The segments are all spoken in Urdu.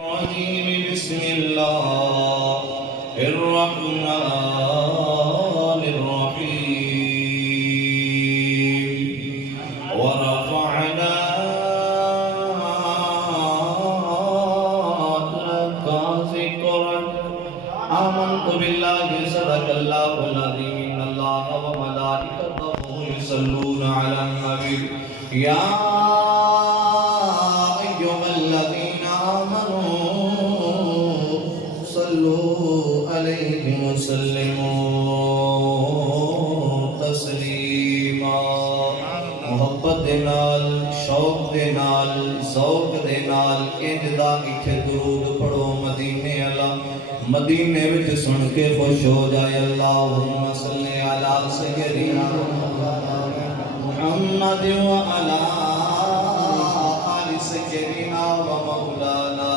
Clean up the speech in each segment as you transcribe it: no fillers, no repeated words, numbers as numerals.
بسم الله الرحمن الرحيم ورفعنا لك ذكرك آمنت بالله صدق الله العظيم إن الله وملائكته يصلون على النبي يا أيها الذين آمنوا صلوا عليه وسلموا تسلیما محبت دے نال شوق دے نال ذوق دے نال انج دا اٹھے درود پڑھو مدینے والا مدینے وچ سن کے خوش ہو جائے اللہم صلی علی سیدنا محمد وعلی آل سیدنا ومولانا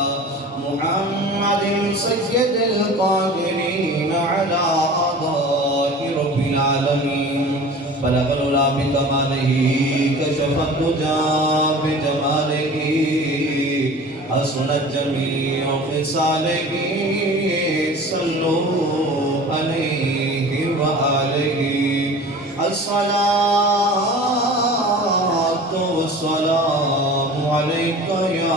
محمد سید القادرین علی اعضاء رب العالمین بلغ العلا بکمالہ کشف الدجا بجمالہ حسنت جمیع خصالہ صلو علیہ وآلہ الصلاة والسلام علیکہ یا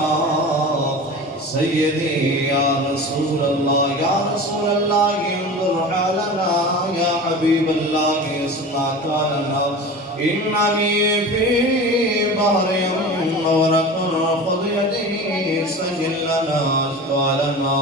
سیدی یا رسول اللہ انظر حالنا یا حبیب اللہ اسمع قالنا اننی فی بحر ورق خذ یدی سجل لنا قالنا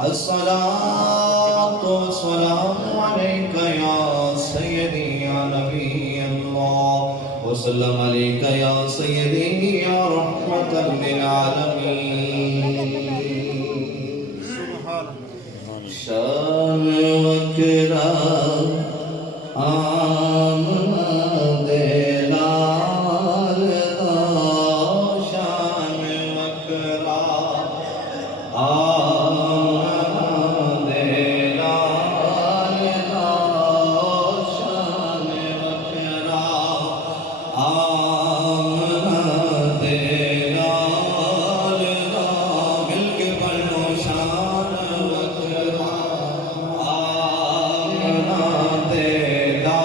الصلاة والسلام علیکہ یا سیدی یا نبی اللہ وسلم علیکہ یا سیدی یا رحمت للعالمین شان وکرا آمد لال دا شان وکرا آمد لال دا شان وکرا آمد لال دا مل کے پڑھو شان وکرا آمد لال دا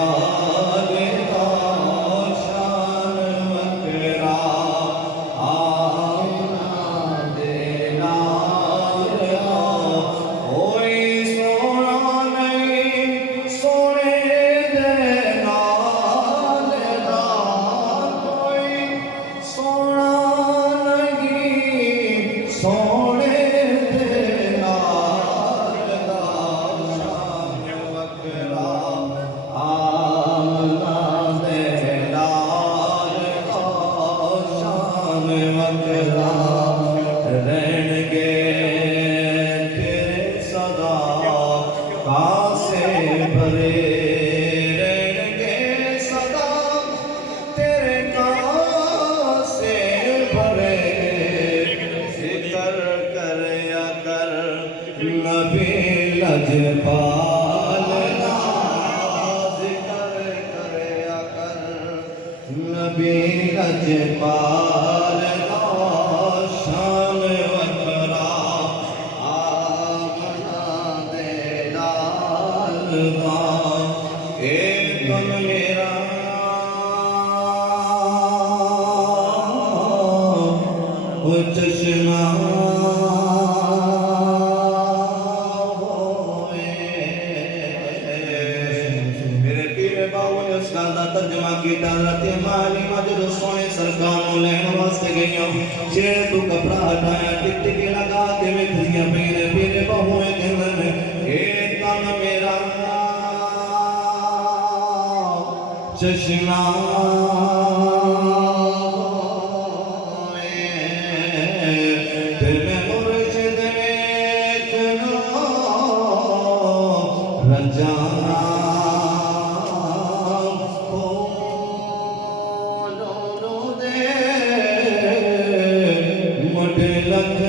شان وکرا آمد لال دا کوئی سونا نہیں سونے دے نال دا کوئی سونا نہیں سونے دے نال دا شان وکرا آمد لال دا شان وکرا رہن گے تیرے صدا کاسے بھرے رہن گے صدا تیرے کاسے بھرے ذکر کریا کر نبی لجپال دا ذکر کریا کر نبی لجپال دا شان وکرا آمد لال دا ایک میرا وہ چشمہ میرے پیر باو نے اس کا ترجمہ کیتا حضرت مالی مجد سونے سرکار نو لین واسطے گئی چیر تو کپڑا ہٹایا ٹک ٹک لگا کے میں دھیاں پیر پیر باو نے کہنا ایک کام میرا چشمہ پھر میں مرشد ویکھنا رجانا کھولو دے مٹھ لکھ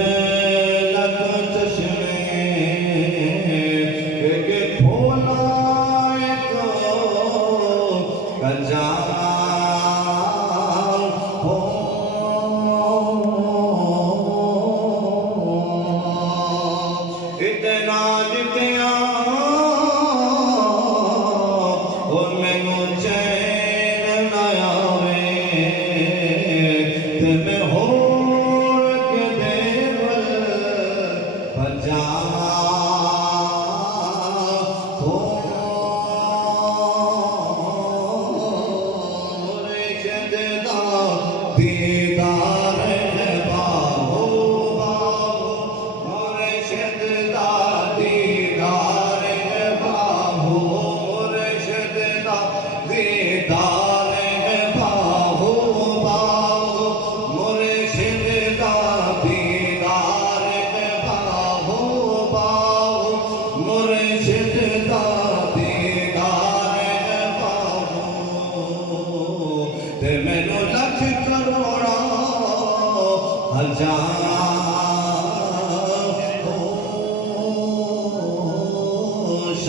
لکھ چشمے ایک کھولا ایک کجانا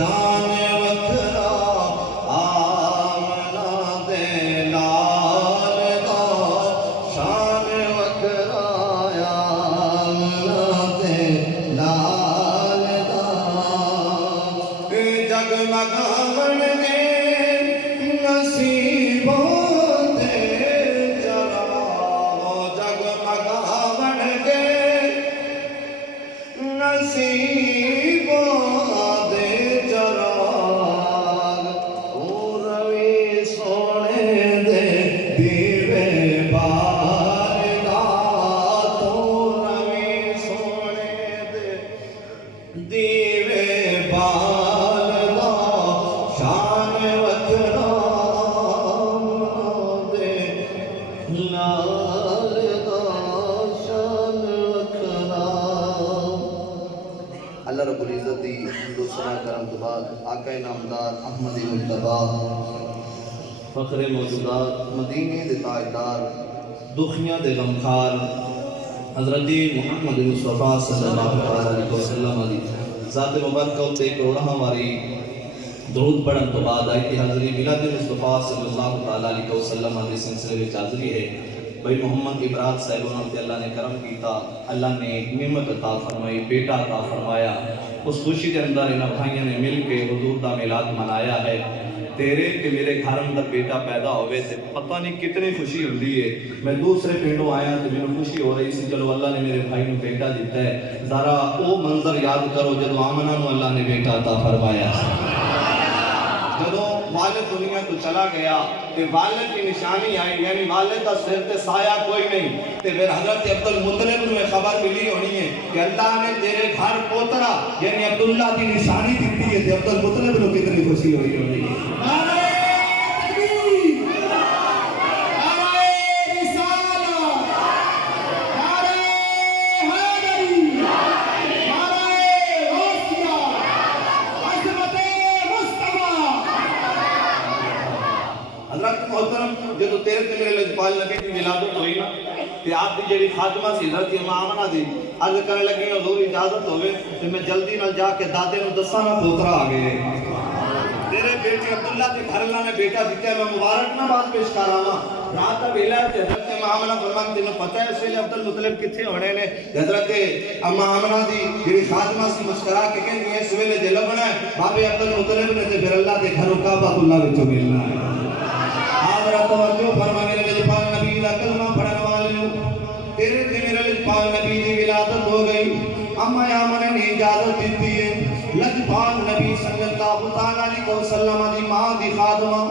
شان وکھرا آمنہ دے لال دا شان وکھرا آمنہ دے لال دا جگمگاون دے نصیبوں دے چراغ جگمگاون دے نصیبوں دے چراغ او روی سونے دے دیوے بارگاہ تو روی سونے دے دیوے بارگاہ شان وکھرا دے لال دا شان وکھرا۔ اللہ رب العزت دی حمد و ثنا کرم تو بعد آقا نامدار احمد مجتبی فخر موجودات مدینے دے تاجدار دکھیاں دے غمخار حضرت محمد مصطفیٰ صلی اللہ علیہ وسلم علی ذات مبارکہ تے کروڑاں واری درود پڑھن تو بعد آئی کہ حضرت میلاد مصطفیٰ صلی اللہ علیہ وسلم علیہ سلسلے میں حاضری ہے۔ بھائی محمد ابراہیم صاحبوں نے اللہ نے کرم کیتا، اللہ نے ایک نعمت عطا فرمائی، بیٹا عطا فرمایا۔ اس خوشی کے اندر ان بھائیوں نے مل کے حضور دا میلاد منایا ہے۔ تیرے کہ میرے گھر اندر بیٹا پیدا ہوئے تھے پتہ نہیں کتنی خوشی ہوتی ہے۔ میں دوسرے پنڈوں آیا تو میرے خوشی ہو رہی سی، چلو اللہ نے میرے بھائی کو بیٹا دیتا ہے۔ ذرا وہ منظر یاد کرو جب آمنہ کو اللہ نے بیٹا عطا فرمایا۔ جدو والد دنیا تو چلا گیا تے والد کی نشانی آئی، یعنی والد کا سر تے سایہ کوئی نہیں، تے پھر حضرت عبدالمطلب میں خبر ملی ہونی ہے کہ اللہ نے تیرے گھر پوترا یعنی عبداللہ کی نشانی دیتی ہے، تے عبدالمطلب کو کتنی خوشی ہوئی ہونی ہے۔ محترم جدو تیرے تے میرے لجپال نبی کی ولادت ہوئی نا تے آپ دی جڑی خاتمہ سی حضرت امام آمنہ دی عرض کرنے لگی حضور اجازت ہوئے تے میں جلدی نہ جا کے دادے نو دساں نا پوترا آ گئے تیرے بیٹے عبداللہ کے گھر اللہ نے بیٹا دیتا ہے۔ میں مبارک نہ بات پیش کر رہا ہوں رات کا ویلا ہے حضرت امام آمنہ فرمان تینوں پتہ ہے اس ویلے عبدالمطلب کتنے ہونے نے حضرت امام آمنہ دی جڑی خاتمہ سی مسکرا کے کہیں گے اس ویلے دے لبنا ہے بابے عبدالمطلب نے تے پھر اللہ دے گھروں کعبۃ اللہ وچوں ملنا ہے۔ آدھرا توجہ فرما میرے لجپال نبی دا کلمہ پڑھن والے تیرے تے میرے لجپال نبی دی ولادت ہو گئی۔ اما آمنہ نے اجازت دیتی ہے لجپال نبی صلی اللہ علیہ وسلم دی ماں دی خادمہ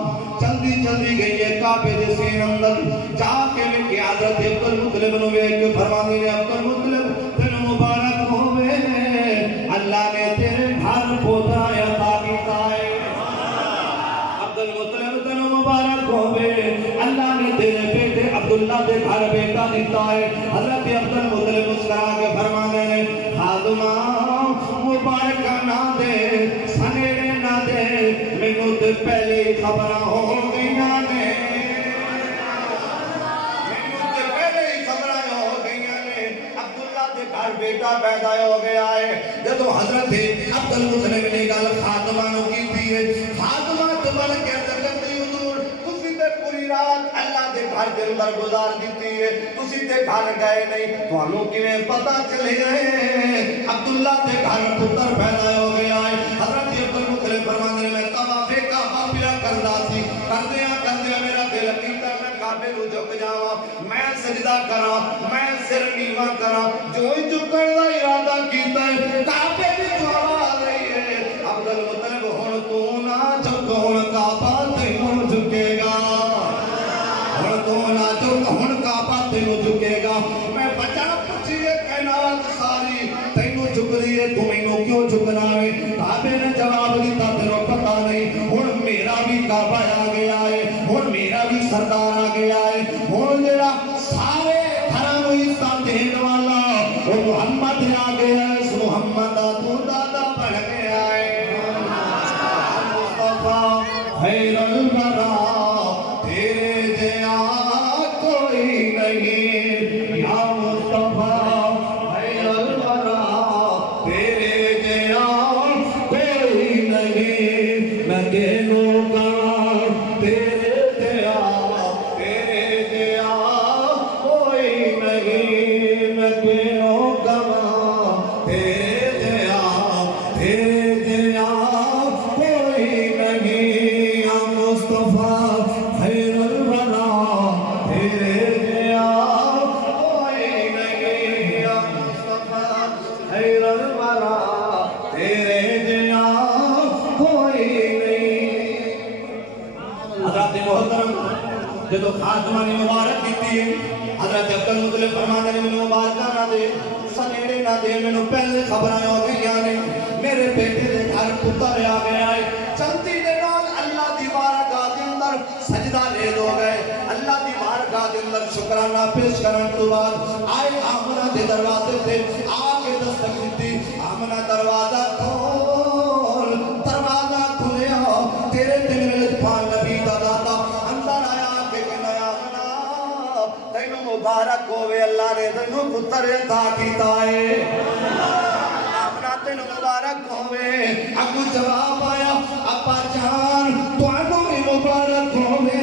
جلدی جلدی گئی ہے کعبے دے سین اندر جا کے کہ حضرت عبدالمطلب نو ویکھ کے فرماندی نے عبدالمطلب تینوں مبارک ہوے اللہ نے تیرے گھر پوترا عطا کیتا ہے۔ عبدالمطلب تینوں مبارک ہوے اللہ نے تیرے بیٹے عبداللہ دے گھر بیٹا دیتا ہے۔ حضرت عبدالمطلب مسکرا کے فرماندے نے خادمہ مبارکہ نہ دے سنیرے نہ دے مینوں تے پہلے خبراں ہو گئیاں نے بیٹا پیدا ہو گیا ہے۔ جدو حضرت عبدالمطلب نے گل خاتمہ نو کی تھی ہے خاتمہ تو بن کے کرتی حضور تسی تے پوری رات اللہ دے گھر دے اندر گزار دیتی ہے تسی تے گھر گئے نہیں تانوں کیویں پتہ چلے گئے عبداللہ دے گھر پتر پیدا ہو گیا ہے۔ حضرت عبدالمطلب فرماندے نے میں طواف کعبہ پیا کردا سی کردیاں میرا دل کیتا میں کعبے نو جھک جاواں میں سجدہ کراں میں سر نیواں کراں جو ہی جھکن دا ارادہ کیتا ہے کعبے وچ آواز آئی ہے عبدالمطلب ہن تو نہ جھک ہن کعبہ تینوں جھکے گا ہن تو نہ جھک ہن کعبہ تینوں جھکے گا۔ میں بچا پچھیے کائنات ساری تینوں جھک رہی ہے تو مینوں کیوں جھکنا ہے؟ کعبے نے جواب دیتا تینوں پتہ نہیں ہن میرا بھی کعبہ آ گیا ہے ہن میرا بھی سردار آ گیا ہے ہن جڑا سارے گھراں نوں عزت دین والا وہ محمد آ گیا ہے اس محمد دا تو دادا بن گیا ہے۔ مصطفیٰ خیر الورا تیرے جیا کوئی نہیں یا مصطفیٰ خیر الورا تیرے جیا کوئی نہیں جدو خاتمہ نے مبارک دیتی ہے حضرت عبدال مطلب فرمانے نے مجھے مبارکہ نہ دے سنیڑے نہ دے میں پہلے خبریں ہو گئی یعنی میرے بیٹے دے گھر پتر آ گیا ہے چلتی دے نال اللہ دی بارگاہ دے اندر سجدہ لے دو گئے اللہ دی بارگاہ دے اندر شکرانہ پیش کرن تو بعد آئے آمنہ دے دروازے تھے آگے دستک دیتی آمنہ دروازہ کھول دروازہ کھلیا تیرے تے میرے لطفان نبی دا دادا اندر آیا کہ نیا آمنہ تینوں مبارک ہوئے اللہ نے تینوں پتر عطا کیتا ہے آمنہ تینوں مبارک ہوئے اگو جواب آیا ابا جان تینوں مبارک ہوئے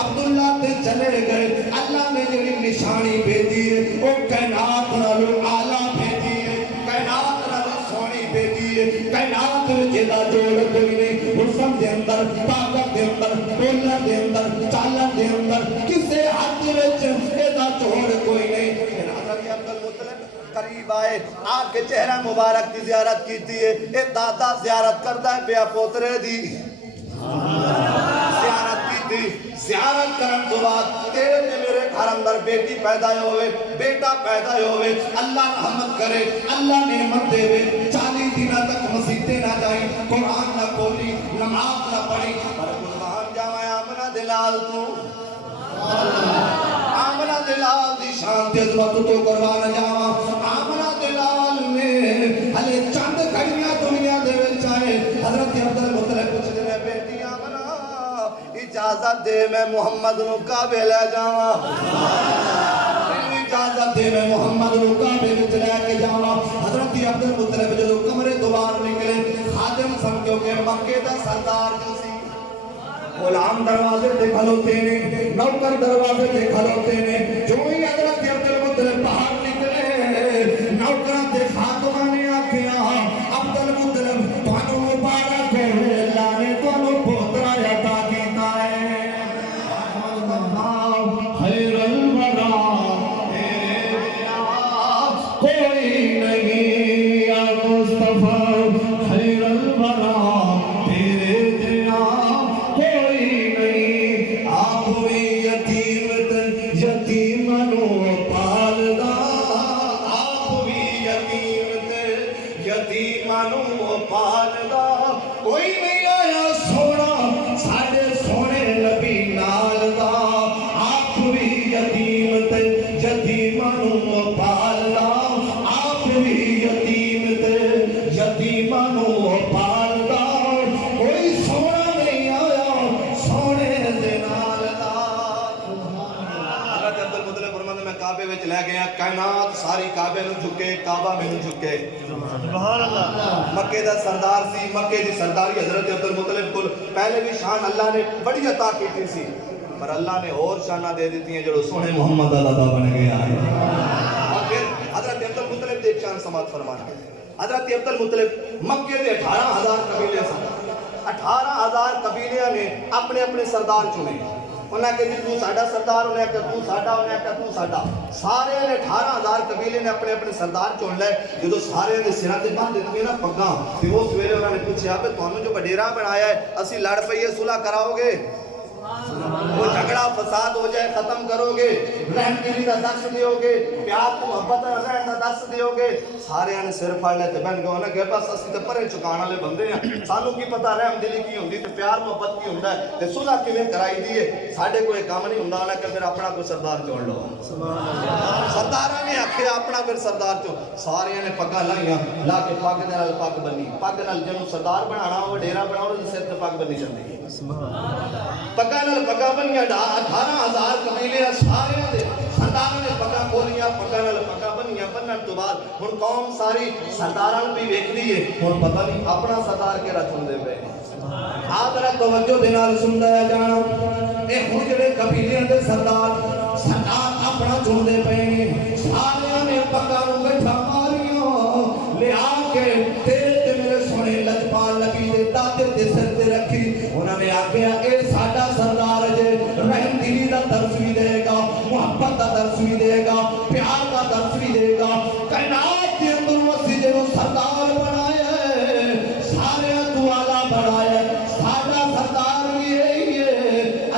عبداللہ تے چلے گئے اللہ نے جڑی نشانی بھیجی ہے وہ کائنات نالو آلہ بھیجی ہے کائنات نالو سونی بھیجی ہے کائنات جدا جوڑ کوئی نہیں حسن دے اندر طاقت دے اندر بولن دے اندر چالن دے اندر کسے ہاتھ وچ ایدا جوڑ کوئی نہیں حضرت عبدالمطلب قریب آئے آپ کے چہرہ مبارک کی زیارت کیتی ہے اے دادا زیارت کرتا ہے پیا پوترے دی زیارت کی تھی زیارت کرن تو بعد تیرے تے میرے گھر اندر بیٹی پیدا ہوئے بیٹا پیدا ہوئے اللہ رحمت کرے اللہ نعمت دے 40 دنوں تک مسجدیں نہ جائیں قرآن نہ کھولی نماز نہ پڑھی پر قربان جاویں آمنہ دلال تو آمنہ دلال دی شان تے عظمت تو قربان جاواں آمنہ دلال نے ہلے چند گھڑیاں دنیا دے وچ آئے حضرت عبدالمطلب پوچھدے نے بیٹی آمنہ اجازت دے میں محمد نو کعبے لے جاواں اجازت دے میں محمد نو کعبے وچ لے کے جاواں حضرت عبدالمطلب جدوں کمرے تو باہر نکلے خادم سمجھو کہ مکے دا سردار جو سی غلام دروازے تے کھلوتے نے نوکر دروازے تے کھلوتے نے جو ہی حضرت عبدالمطلب باہر نکلے نوکراں تے خاتمہ نے آکھیا عبدالمطلب تانوں مبارک ہوئے اللہ نے تانوں پوترا عطا کیتا ہے خیر الورا کوئی نہیں یا مصطفیٰ خیر الورا تیرے جینا کوئی نہیں آپ بھی یتیمنو پالدا آپ بھی یتیمنو پالدا کوئی نہیں آیا سونا ساڑے سونے نبی نال دا آپ بھی یتیمنو پالدا آپ بھی یتیمنو پالدا کوئی سونا نہیں آیا سونے دے نال دا حضرت عبدالمطلب فرماتے میں کعبے وچ لے گیا کائنات ساری کعبے نو جھکے کعبہ میں نو جھکے سبحان اللہ مکے دا سردار سی مکے دی سرداری حضرت عبدالمطلب کو پہلے بھی شان اللہ نے بڑی عطا کیتی سی پر اللہ نے اور شانہ دے دیتی ہیں جو سونے محمد دادا بن گیا ہے اور پھر حضرت عبدالمطلب ایک شان سماعت فرمانا حضرت عبدالمطلب مکے دے 18,000 قبیلے سن 18,000 قبیلیاں نے اپنے اپنے سردار چنے انہیں کہ تو ساڑھا سردار انہیں کہ تو ساڑھا انہیں کہ تو ساڑھا سارے نے 18,000 قبیلے نے اپنے اپنے سردار چون لے جو سارے نے سرہ کے بعد دیتے ہیں نا پگاں پھر وہ سویرے انہوں نے پوچھا پہ تو ہمیں جو بڑیرہ بنایا ہے اسی لڑ پہ یہ صلح کراؤ گے وہ جھگڑا فساد ہو جائے ختم کرو گے رحم دلی کا درس دیو گے پیار محبت رہن کا درس دیو گے سارے نے سر پھاڑ لے تے بن گئے انہاں کہ بس اسی تے پرے چکان والے بندے ہیں سانو کی پتہ رحم دلی کی ہوندی تے پیار محبت کی ہوندا ہے تے صلح کیویں کرائی دی ہے ساڈے کوئی کام نہیں ہوندا انہاں کہ پھر اپنا کوئی سردار چن لو سبحان اللہ سرداراں نے آکھیا اپنا پھر سردار چون سارے نے پگاں لائیاں لا کے پگ دے نال پگ بنی پگ نال جنوں سردار بنانا ہو ڈیرا بناؤ تے سر تے پگ بنی جاندی ہے سبحان اللہ پگاں نال پگاں بنیاں 18,000 قبیلے سارے دے سردار نے پگاں کھولیاں پگاں نال پگاں بنیاں بنن تو بعد ہن قوم ساری سرداراں بھی ویکھدی ہے ہن پتہ نہیں اپنا سردار کیڑا چندے پے آپ ذرا توجہ دے نال سندا جانا اے ہن جڑے قبیلیاں دے سردار اپنا چندے پے سارے نے پگاں نوں گٹھا ماریاں لے آ کے تیرے میرے سونے لجپال نبی دے دادے دے سر تے رکھی انہوں نے آکھیا اے ساڈا سردار جے رحم دلی دا درس بھی دے گا محبت دا درس بھی دے گا پیار دا درس بھی دے گا کائنات دے اندر وسی جے سردار بنایا ہے سارے تو اعلی بنایا ہے ساڈا سردار بھی یہی ہے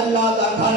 اللہ دا گھر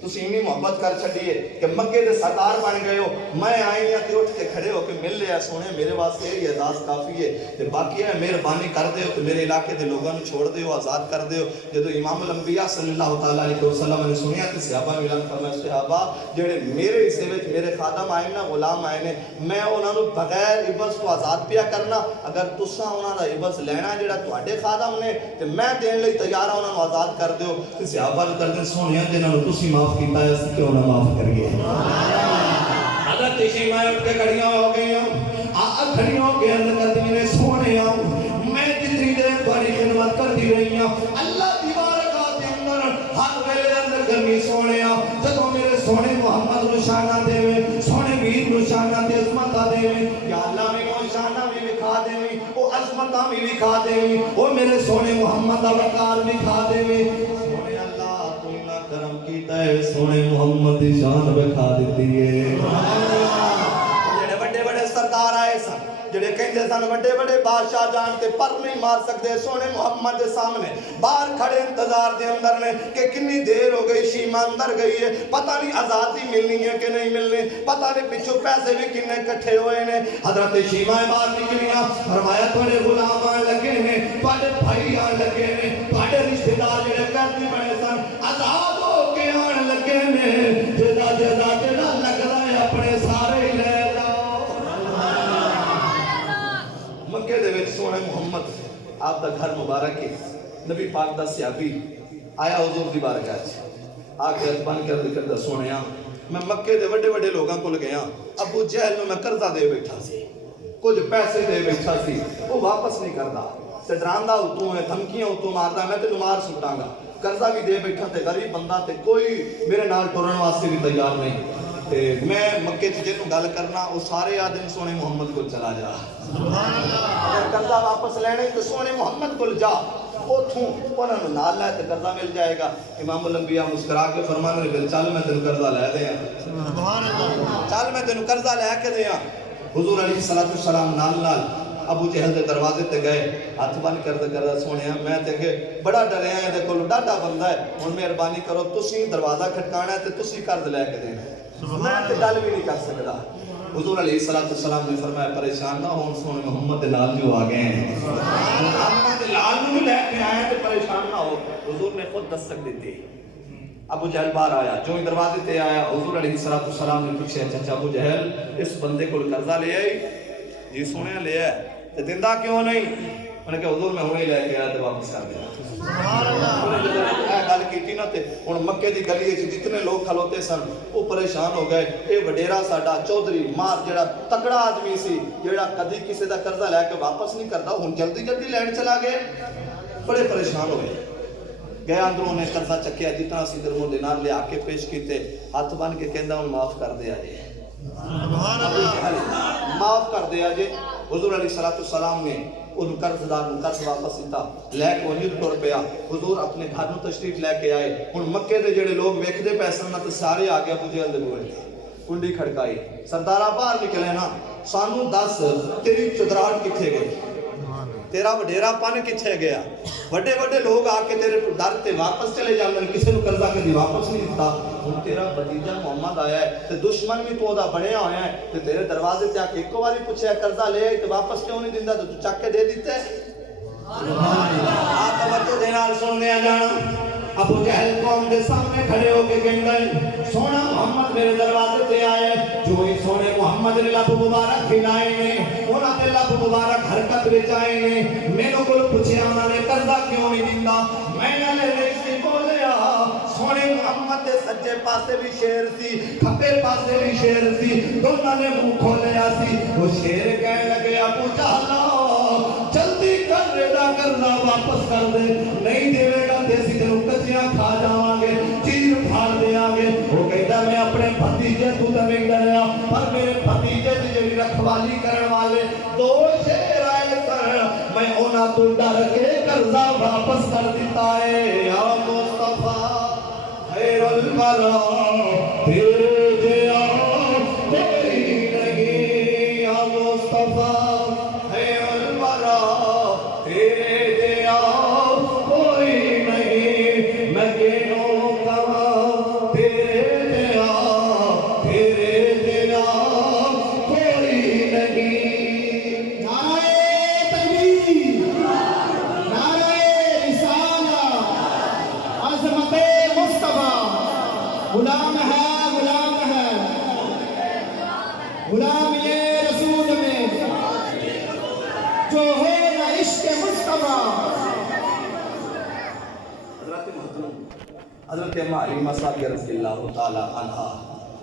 تسی انہی محبت کر چھڑیے کہ مکے دے سردار بن گئے ہو، میں آئی ہاں تے اٹھ کے کھڑے ہو کے مل لیا سونے میرے واسطے یہ اعزاز کافی ہے تے باقی ہے مہربانی کر دے ہو تے میرے علاقے دے لوگوں نے چھوڑ دے ہو، آزاد کر دے ہو۔ جدو امام الانبیاء صلی اللہ تعالیٰ علیہ وسلم نے سنیا تے صحابہ ملان فرمایا صحابہ جڑے میرے حصے وچ میرے خادم آئے نا غلام آئے نے میں انہاں نو بغیر عوض تو آزاد پیا کرنا، اگر تساں انہاں دا عوض لینا جڑا تواڈے خادم نے تے میں دین لئی تیار ہاں، انہاں نو آزاد کر دیو۔ تے صحابہ نے کردے سونیا جنہاں نو تسی معاف کیتا ہے اسی کیوں نہ معاف کریے۔ حضرت شیماء اٹھ کے کھڑیاں ہو گئیاں، کھڑیاں ہو کے عرض کرتی میرے سونیا میں جتنی دیر تہاڈی خدمت کرتی رہی ہوں اللہ دی بارگاہ دے اندر ہر ویلے اندر گرمی سونیا جدوں میرے سونے محمد نو شانہ دے سونے ویر نو شانہ تے عظمتاں دے یا اللہ میں وہ شانہ بھی دکھا دے وہ عظمتاں بھی دکھا دے وہ میرے سونے محمد دا وقار دکھا دے سونے اللہ تو نہ کرم کیتا ہے سونے محمد دی شان دکھا دیتی ہے۔ جڑے بڑے بڑے سردار آئے سن جڑے کہندے سن بڑے بڑے بادشاہ جانتے پر نہیں مار سکتے سونے محمد دے سامنے باہر کھڑے انتظار دے اندر نے کہ کنی دیر ہو گئی شیماء اندر گئی ہے پتہ نہیں آزادی ملنی ہے کہ نہیں ملنی پتہ نہیں پچھو پیسے بھی کنے کٹھے ہوئے نے۔ حضرت شیماء باہر نکلیاں فرمایا تھوڑے غلام آن لگے نے تھوڑے بھائی آن لگے نے تھوڑے رشتہ دار جڑے قیدی بنے سن آزاد ہو کے آن لگے نے جدا جدا جڑا لگ رہا ہے اپنے سارے لے مکے دے وچ سونے محمد آپ دا گھر مبارک ہے نبی پاک دا صحابی آیا حضور دی بارگاہ وچ آ کے بن کے ذکر دا سونیا میں مکے دے بڑے بڑے لوگاں کول گیا ابو جہل نو میں قرضہ دے بیٹھا سی کچھ پیسے دے بیٹھا سی وہ واپس نہیں کردا تے ڈراندا اتوں ہے دھمکیاں اتوں ماردا میں تینوں مار سٹاں گا قرضہ بھی دے بیٹھا تے غریب بندہ تے کوئی میرے نال ٹرن واسطے بھی تیار نہیں تے میں مکے چ جنوں گل کرنا وہ سارے آدمی سونے محمد کو چلا جا اگر قرضہ واپس لینے تو سونے محمد کو جا اتھوں انہاں نوں نال لے تے قرضہ مل جائے گا۔ امام الانبیاء مسکرا کے فرمانے لگے چل میں تینوں قرضہ لے دیاں سبحان اللہ چل میں تینوں قرضہ لے کے دیاں۔ حضور علیہ الصلوۃ والسلام نال نال ابو جہل دے دروازے تے گئے ہاتھ بن کر سونیا میں تے کہ بڑا ڈریا ہے تے کول ڈاڈا بندہ ہے ہن مہربانی کرو تسی دروازہ کھٹکانا ہے تے تسی قرض لے کے دینا میں تے گل بھی نہیں کر سکدا۔ حضور علیہ السلام نے فرمایا پریشان نہ ہون سونے محمد لال جو آ گئے ہیں محمد لال نو لے کے آئے تے پریشان نہ ہو۔ حضور نے خود دستک دی تھی ابو جہل باہر آیا جو ہی دروازے تے آیا حضور علیہ السلام نے پوچھا چچا ابو جہل اس بندے کو قرضہ لے آئی جی سونے لے آئے تے دندہ کیوں نہیں انہوں نے کہا حضور میں ہونے لے کے آیا تے واپس کر دیا اے گل کیتی نا تے ہن مکے دی گلی وچ جتنے لوگ کھلوتے سن وہ پریشان ہو گئے اے وڈیرا ساڈا چودھری مار جڑا تکڑا آدمی سی جڑا کدی کسی دا قرضہ لے کے واپس نہیں کردا ہن جلدی جلدی لین چلا گئے بڑے پریشان ہوئے گئے اندروں نے قرضہ چکیا جتنا سی درموں دینار لے آ کے پیش کیتے ہاتھ بن کے کہندا ہن معاف کر دے جی سبحان اللہ معاف کر دیا جی۔ حضور علیہ السلام نے ان قرض دار کو قرض واپس دیتا لے کے وہیں ٹر پیا حضور اپنے گھر نو تشریف لے کے آئے ہن مکے دے جڑے لوگ ویکھدے پے سن تے سارے آ گئے ابو جہل دے بوئے کنڈی کھڑکائی سردارا باہر نکلے نا سانو دس تیری چدراہٹ کتھے گئی تیرا وڈیرا پن کتھے گیا بڑے بڑے لوگ آ کے تیرے ڈر تے واپس چلے جاندے کسی نو قرضہ کدی واپس نہیں دیتا ہن تیرا بھتیجا محمد آیا ہے تے دشمن بھی تو دا بنیا ہویا ہے تے تیرے دروازے تے آ کے ایک واری پوچھیا قرضہ لے تے واپس کیوں نہیں دیندا تے تو چک کے دے دیتے سبحان اللہ آ توجہ دے نال سننے آ جانا ابو جہل قوم دے سامنے کھڑے ہو کے کہندا ہے سونا محمد میرے دروازے تے آئے جو ہی سونے محمد نے لب مبارک کھلائے نے انہاں دے لب مبارک حرکت وچ آئے نے مینوں کول پوچھیا انہاں نے قرضہ کیوں نہیں دیندا میں نے نہیں بولیا سونے محمد دے سجے پاسے بھی شیر سی کھبے پاسے بھی شیر سی دونوں نے منہ کھولیا سی وہ شیر کہنے لگے ابو جہل جلدی کر ریڈا کرنا واپس کر دے نہیں دے گا دیسی تینوں کچیاں کھا جاواں گے چیر پھاڑ دیاں گے وہ کہتا میں اپنے بھتیجے تو تے نہیں ڈریا پر میرے بھتیجے دی جڑی رکھوالی کرن والے دو شیر آئے سن میں انہاں تو ڈر کے قرضہ واپس کر دیتا ہے یا مصطفیٰ خیر الورا تیرے جیا کوئی نہیں یا مصطفیٰ خیر الورا تیرے جیا کوئی نہیں میں کہوں کہاں تیرے حضرت اماں حلیمہ صاحبہ رضی اللہ تعالی عنہا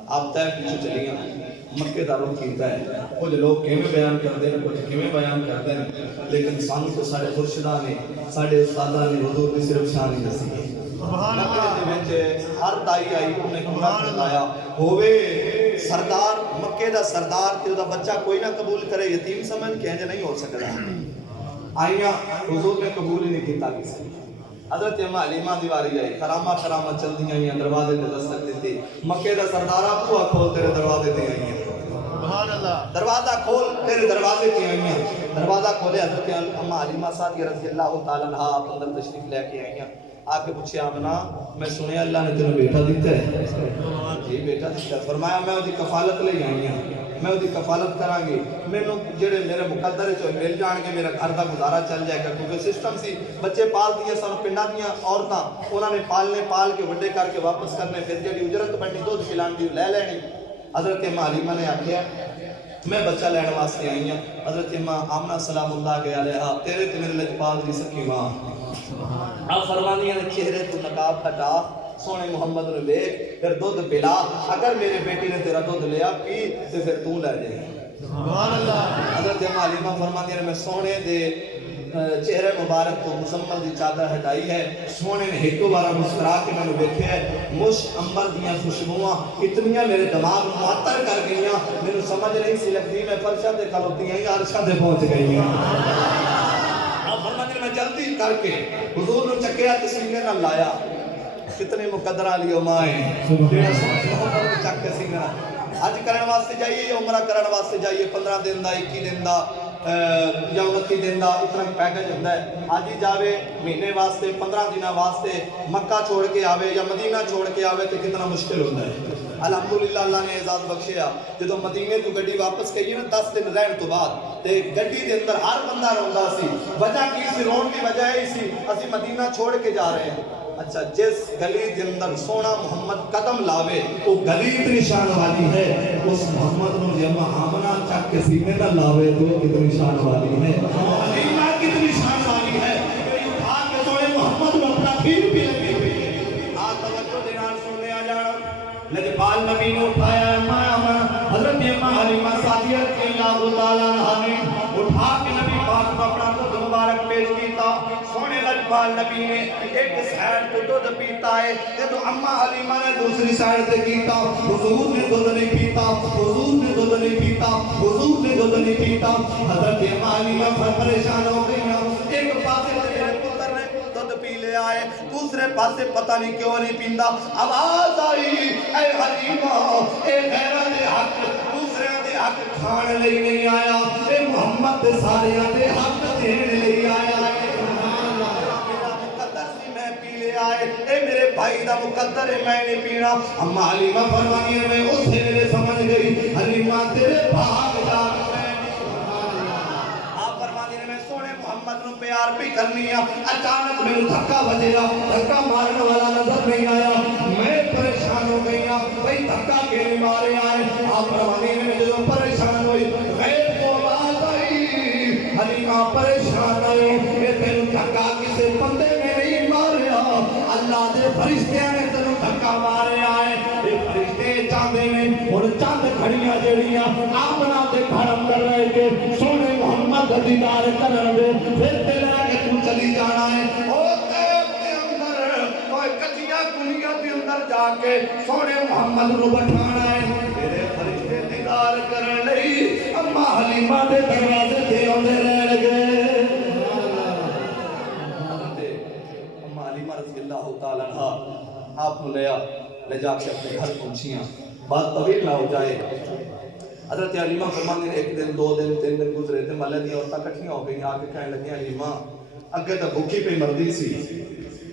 آپ طے پیچھے چلی ہیں مکے دا رخ کیتا ہے کچھ لوگ کیویں بیان کرتے ہیں کچھ کیویں بیان کرتے ہیں لیکن سانو تو سارے مرشداں نے سارے استاداں نے حضور کی صرف شان ہی دسی ہے مکے دے وچ ہر دائی آئی انہیں کمرہ کھلایا ہوئے سردار مکے دا سردار تے دا بچہ کوئی نہ قبول کرے یتیم سمجھ کے انج نہیں ہو سکتا آئیاں حضور نے قبول ہی نہیں کیتا کسی حضرت اماں حلیمہ دی واری آئی کرامہ چل دی آئیاں دروازے تے دستک دیتی مکے دا سردارہ بھوا کھول تیرے دروازے تے آئیاں سبحان اللہ دروازہ کھول تیرے دروازے تے آئیاں دروازہ کھولے حضرت اماں حلیمہ صاحبہ رضی اللہ تعالی عنہا آپ اندر تشریف لے کے آئیاں آ کے پوچھے آمنہ میں سنیا اللہ نے تینوں بیٹا دیتا ہے جی بیٹا دیتا ہے فرمایا میں وہ کفالت لے آئی ہوں میں وہ کفالت کران گی مینوں جڑے میرے مقدر چ مل جان گے میرا گھر دا گزارا چل جائے گا کیونکہ سسٹم سی بچے پال دیے سن پنڈاں دیاں عورتاں انہاں نے پال کے وڈے کر کے واپس کرنے پھر جڑی اجرت بننی دودھ پلان دی لے لینی حضرت اماں حلیمہ نے آکھیا میں بچہ لین واسطے آئی ہوں حضرت اماں آمنہ سلام اللہ علیہا تیرے تے میرے لجپال دی سکی ماں آپ فرمانیاں نے چہرے تو نقاب ہٹا سونے محمد نے دیکھ پھر دودھ پلا اگر میرے بیٹی نے تیرا دودھ لیا پی تو پھر تو لے جائے سبحان اللہ حضرت اماں حلیمہ فرمانیاں نے میں سونے دے چہرے مبارک کو مسمل دی چادر ہٹائی ہے سونے نے ایک بار مسکرا کے میں نے دیکھے ہے مش امبر دیاں خوشبوواں اتنیاں میرے دماغ معطر کر گئیاں میرے سمجھ نہیں سی لگتی میں فرشہ تے کھلوتی ہیں یا عرشہ تے پہنچ گئی ہیں فرمانے میں جلدی کر کے حضور نے چکیا سنگے نہ لایا کتنے مقدر علی امائیں محمد چک کے سنگے نہ آج کرن واسطے جائیے عمرہ کرن واسطے جائیے 15 دن دا 21 دن دا یا 29 دن دا اتنا پیکج ہوتا ہے آج ہی جاوے مہینے واسطے 15 دن واسطے مکہ چھوڑ کے آوے یا مدینہ چھوڑ کے آوے تو کتنا مشکل ہوتا ہے الحمدللہ اللہ نے اعزاز بخشیا جدو مدینے تو گڈی واپس گئی نا 10 دن رہن تو بعد تے گڈی دے اندر ہر بندہ روندا سی وجہ کی سی رون کی وجہ ہی سی اسی مدینہ چھوڑ کے جا رہے ہیں اچھا جس گلی دے اندر سونا محمد قدم لاوے وہ گلی اتنی شان والی ہے اس محمد نو جمع آمنہ چک کے سینے نہ لاوے تو کتنی شان والی ہے حلیمہ کتنی شان والی ہے کہ اٹھا کے سونے محمد کو اپنا پیر بھی لگی ہوئی ہے آج توجہ دینار سننے آ جانا لجپال نبی نے اٹھایا حضرت اماں حلیمہ صاحبہ رضی اللہ تعالی عنہا نے اٹھا کے نبی پاک کو اپنا دودھ مبارک پیش کیتا سونے لجپال نبی نے ایک سائڈ تو دودھ پیتا ہے تو اماں حلیمہ نے دوسری سائڈ سے کیتا حضور نے دودھ نہیں پیتا حضور نے دودھ نہیں پیتا حضور نے دودھ نہیں پیتا حضرت اماں حلیمہ پریشان ہو گئی ایک پاسے میرے پتر نے دودھ پی لے آئے دوسرے پاسے پتہ نہیں کیوں نہیں پیندا آواز آئی اے حلیمہ اے غیرت حق دوسرے دے حق کھان لئی نہیں آیا اے محمد دے سارے دے حق دین لئی آیا اے میرے بھائی دا مقدر ہے میں نہیں پینا اماں حلیمہ فرمانی ہے میں اسے میرے سمجھ گئی حلیمہ تیرے بھاگ جا آپ فرمانی ہے میں سونے محمد نو پیار بھی کرنی ہے اچانک میں دھکا بجیا دھکا مارنے والا نظر نہیں آیا میں پریشان ہو گئی بھئی دھکا کے نہیں مارے آئے آپ فرمانی ہے جو پریشان ہوئی غیر کو آواز آئی حلیمہ پریشان ہوئی کہ تینوں دھکا کسے بندے میں نہیں مارے اللہ دے فرشتے نے تینوں دھکا مارے آئے یہ فرشتے چاندے میں اور چاند کھڑیاں جڑیاں آمنہ دے گھر اندر رہ کے سونے محمد دیدار کرن دے پھر تیرا کہ تو چلی جانا ہے او قیب دے اندر کوئی کٹیاں کنیاں دے اندر جا کے سونے محمد نو بٹھانا ہے تیرے فرشتے دیدار کرن لئی اماں حلیمہ دے دروازے تے اوندے رہ گئے رضی اللہ تعالی عنہ آپ کو لے جا کے اپنے گھر پہنچیاں بات طویل نہ ہو جائے حضرت حلیمہ فرمانے نے 1 دن 2 دن 3 دن گزرے تھے محلے دی عورتاں اکٹھیاں ہو گئی آ کے کہنے لگی حلیمہ اگے تو بھوکی پہ مردی سی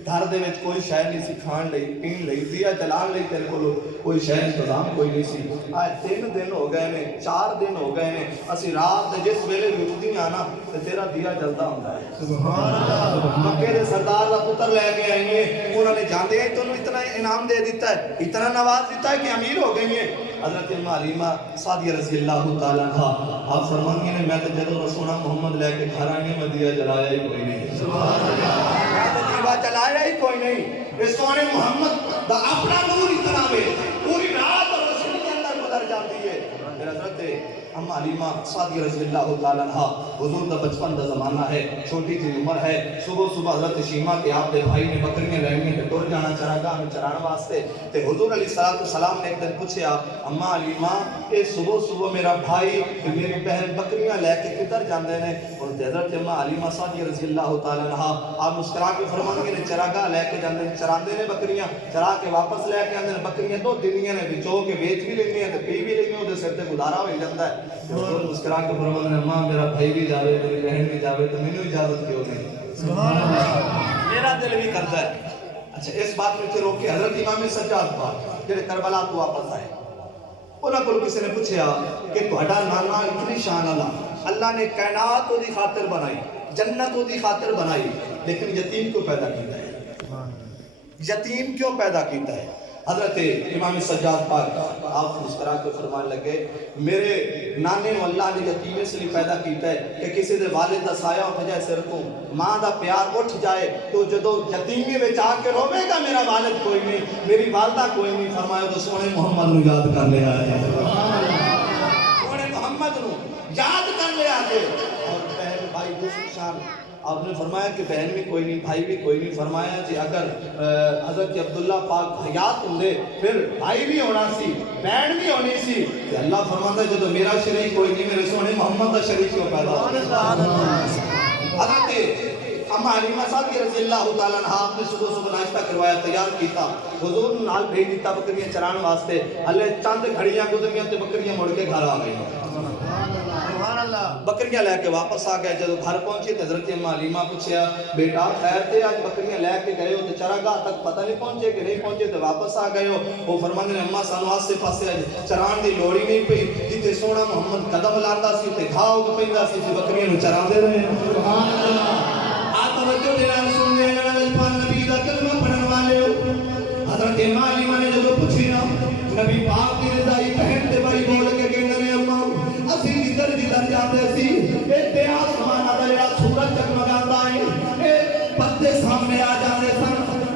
گھر دے وچ کوئی شے نہیں سی کھان لئی پین لئی دیا جلان لئی تیرے کولو کوئی شے انتظام کوئی نہیں سی آج 3 دن ہو گئے نے 4 دن ہو گئے نے اسی رات دے جس ویلے وچدیاں نا تے تیرا دیا جلدا ہوندا ہے سبحان اللہ مکے دے سردار دا پتر لے کے آئی ہیں انہوں نے جاندے ہی تانوں اتنا انعام دے دیتا ہے اتنا نواز دیتا ہے کہ امیر ہو گئی ہیں حضرت اماں حلیمہ صاحبہ رضی اللہ تعالی عنہا آپ فرماتی ہیں میں تے جدوں رسول محمد لے کے گھر آئی میں دیا جلایا ہی کوئی نہیں سبحان اللہ جلوہ چلایا ہی کوئی نہیں. اس سونے محمد دا اپنا نور اتنا میں پوری رات اور روشنی کے اندر گزر جاتی ہے. پھر حضرت اما علیمہ سعدیہ رضی اللہ تعالیٰ عنہ حضور دا بچپن دا زمانہ ہے, چھوٹی سی عمر ہے. صبح حضرت شیمہ کے آپ دے بھائی نے بکریاں لینی تے ٹر جانا چراگاہ میں چران واسطے. تے حضور علیہ السلام نے ایک دن پوچھا اما علیمہ اے صبح میرا بھائی میری بہن بکریاں لے کے کدھر جاندے نے؟ اور حضرت اما علیمہ سعدیہ رضی اللہ تعالیٰ عنہ آپ مسکرا کے فرماندے نے چراگاہ لے کے جاندے نے, چراندے نے بکریاں, چرا کے واپس لے کے آندے نے. بکریاں دو دنیاں نے بچو کے بیچ بھی لینی ہیں تے پی بھی لینی ہیں, دے سر تے گزارا ہو جاتا ہے. حضور مسکرا کے فرماندے نے اماں میرا بھائی بھی جاوے میری بہن بھی جاوے تو مینوں اجازت کیوں نہیں؟ سبحان اللہ, میرا دل بھی کرتا ہے. اچھا اس بات میں روک کے حضرت امام سجاد پاک جڑے کربلا تو واپس آئے, انہاں کو کسی نے پوچھا کہ تہاڈا نانا اتنی شان والا, اللہ نے کائنات دی خاطر بنائی, جنت دی خاطر بنائی, لیکن یتیم کیوں پیدا کیتا ہے؟ یتیم کیوں پیدا کیتا ہے؟ حضرت امام سجاد پاک آپ مسکرا کے فرمان لگے میرے نانے کو اللہ نے یتیم اس لیے پیدا کیتا ہے کہ کسی دے والد دا سایہ اٹھ جائے سر کو, ماں دا پیار اٹھ جائے تو جدو یتیمی میں آ کے روے گا میرا والد کوئی نہیں, میری والدہ کوئی نہیں, فرمایا تو سونے محمد نو یاد کر لیا ہے, سونے محمد نو یاد کر لیا ہے. اور بہن بھائی دوسری شان آپ نے فرمایا کہ بہن بھی کوئی نہیں, بھائی بھی کوئی نہیں. فرمایا جی اگر حضرت عبداللہ پاک حیات ہوں دے پھر بھائی بھی ہونا سی, بہن بھی ہونی سی. کہ اللہ فرماتا ہے جدو میرا شریک کوئی نہیں, میرے سونے محمد دا شریک کیوں پیدا ہو. حضرت اما علیمہ صاحب رضی اللہ تعالیٰ عنہ آپ نے صبح ناشتہ کروایا, تیار کیتا, حضور نال بھیج دیتا بکریاں چران واسطے. ہلے چند گھڑیاں گزریاں تے بکریاں مڑ کے گھر آ گئی. بکریاں لے کے واپس آ گئے. جب گھر پہنچے تو حضرت اما علیمہ پوچھا بیٹا خیر تھے آج بکریاں لے کے گئے ہو تو چراگاہ تک پتہ نہیں پہنچے کہ نہیں پہنچے تو واپس آ گئے ہو. وہ فرماندے نے اما سانو آسے پاسے چران دی لوڑی نہیں پئی, جتے سونا محمد قدم لاندا سی تے گھاہ اگ پیندا سی تے بکریاں نو چراندے رہے. سبحان اللہ. توجہ دے نال سننے والے نبی دا کلمہ پڑھن والے حضرت اما علیمہ نے جب پوچھیا نبی پاک دی رضائی بہن تے بھائی بول کے کہندے نے اما اسی جدھر جاندے سی اے آسمان دا جڑا سورج جگمگاندا ہے اے پتے سامنے آ جاندے سن,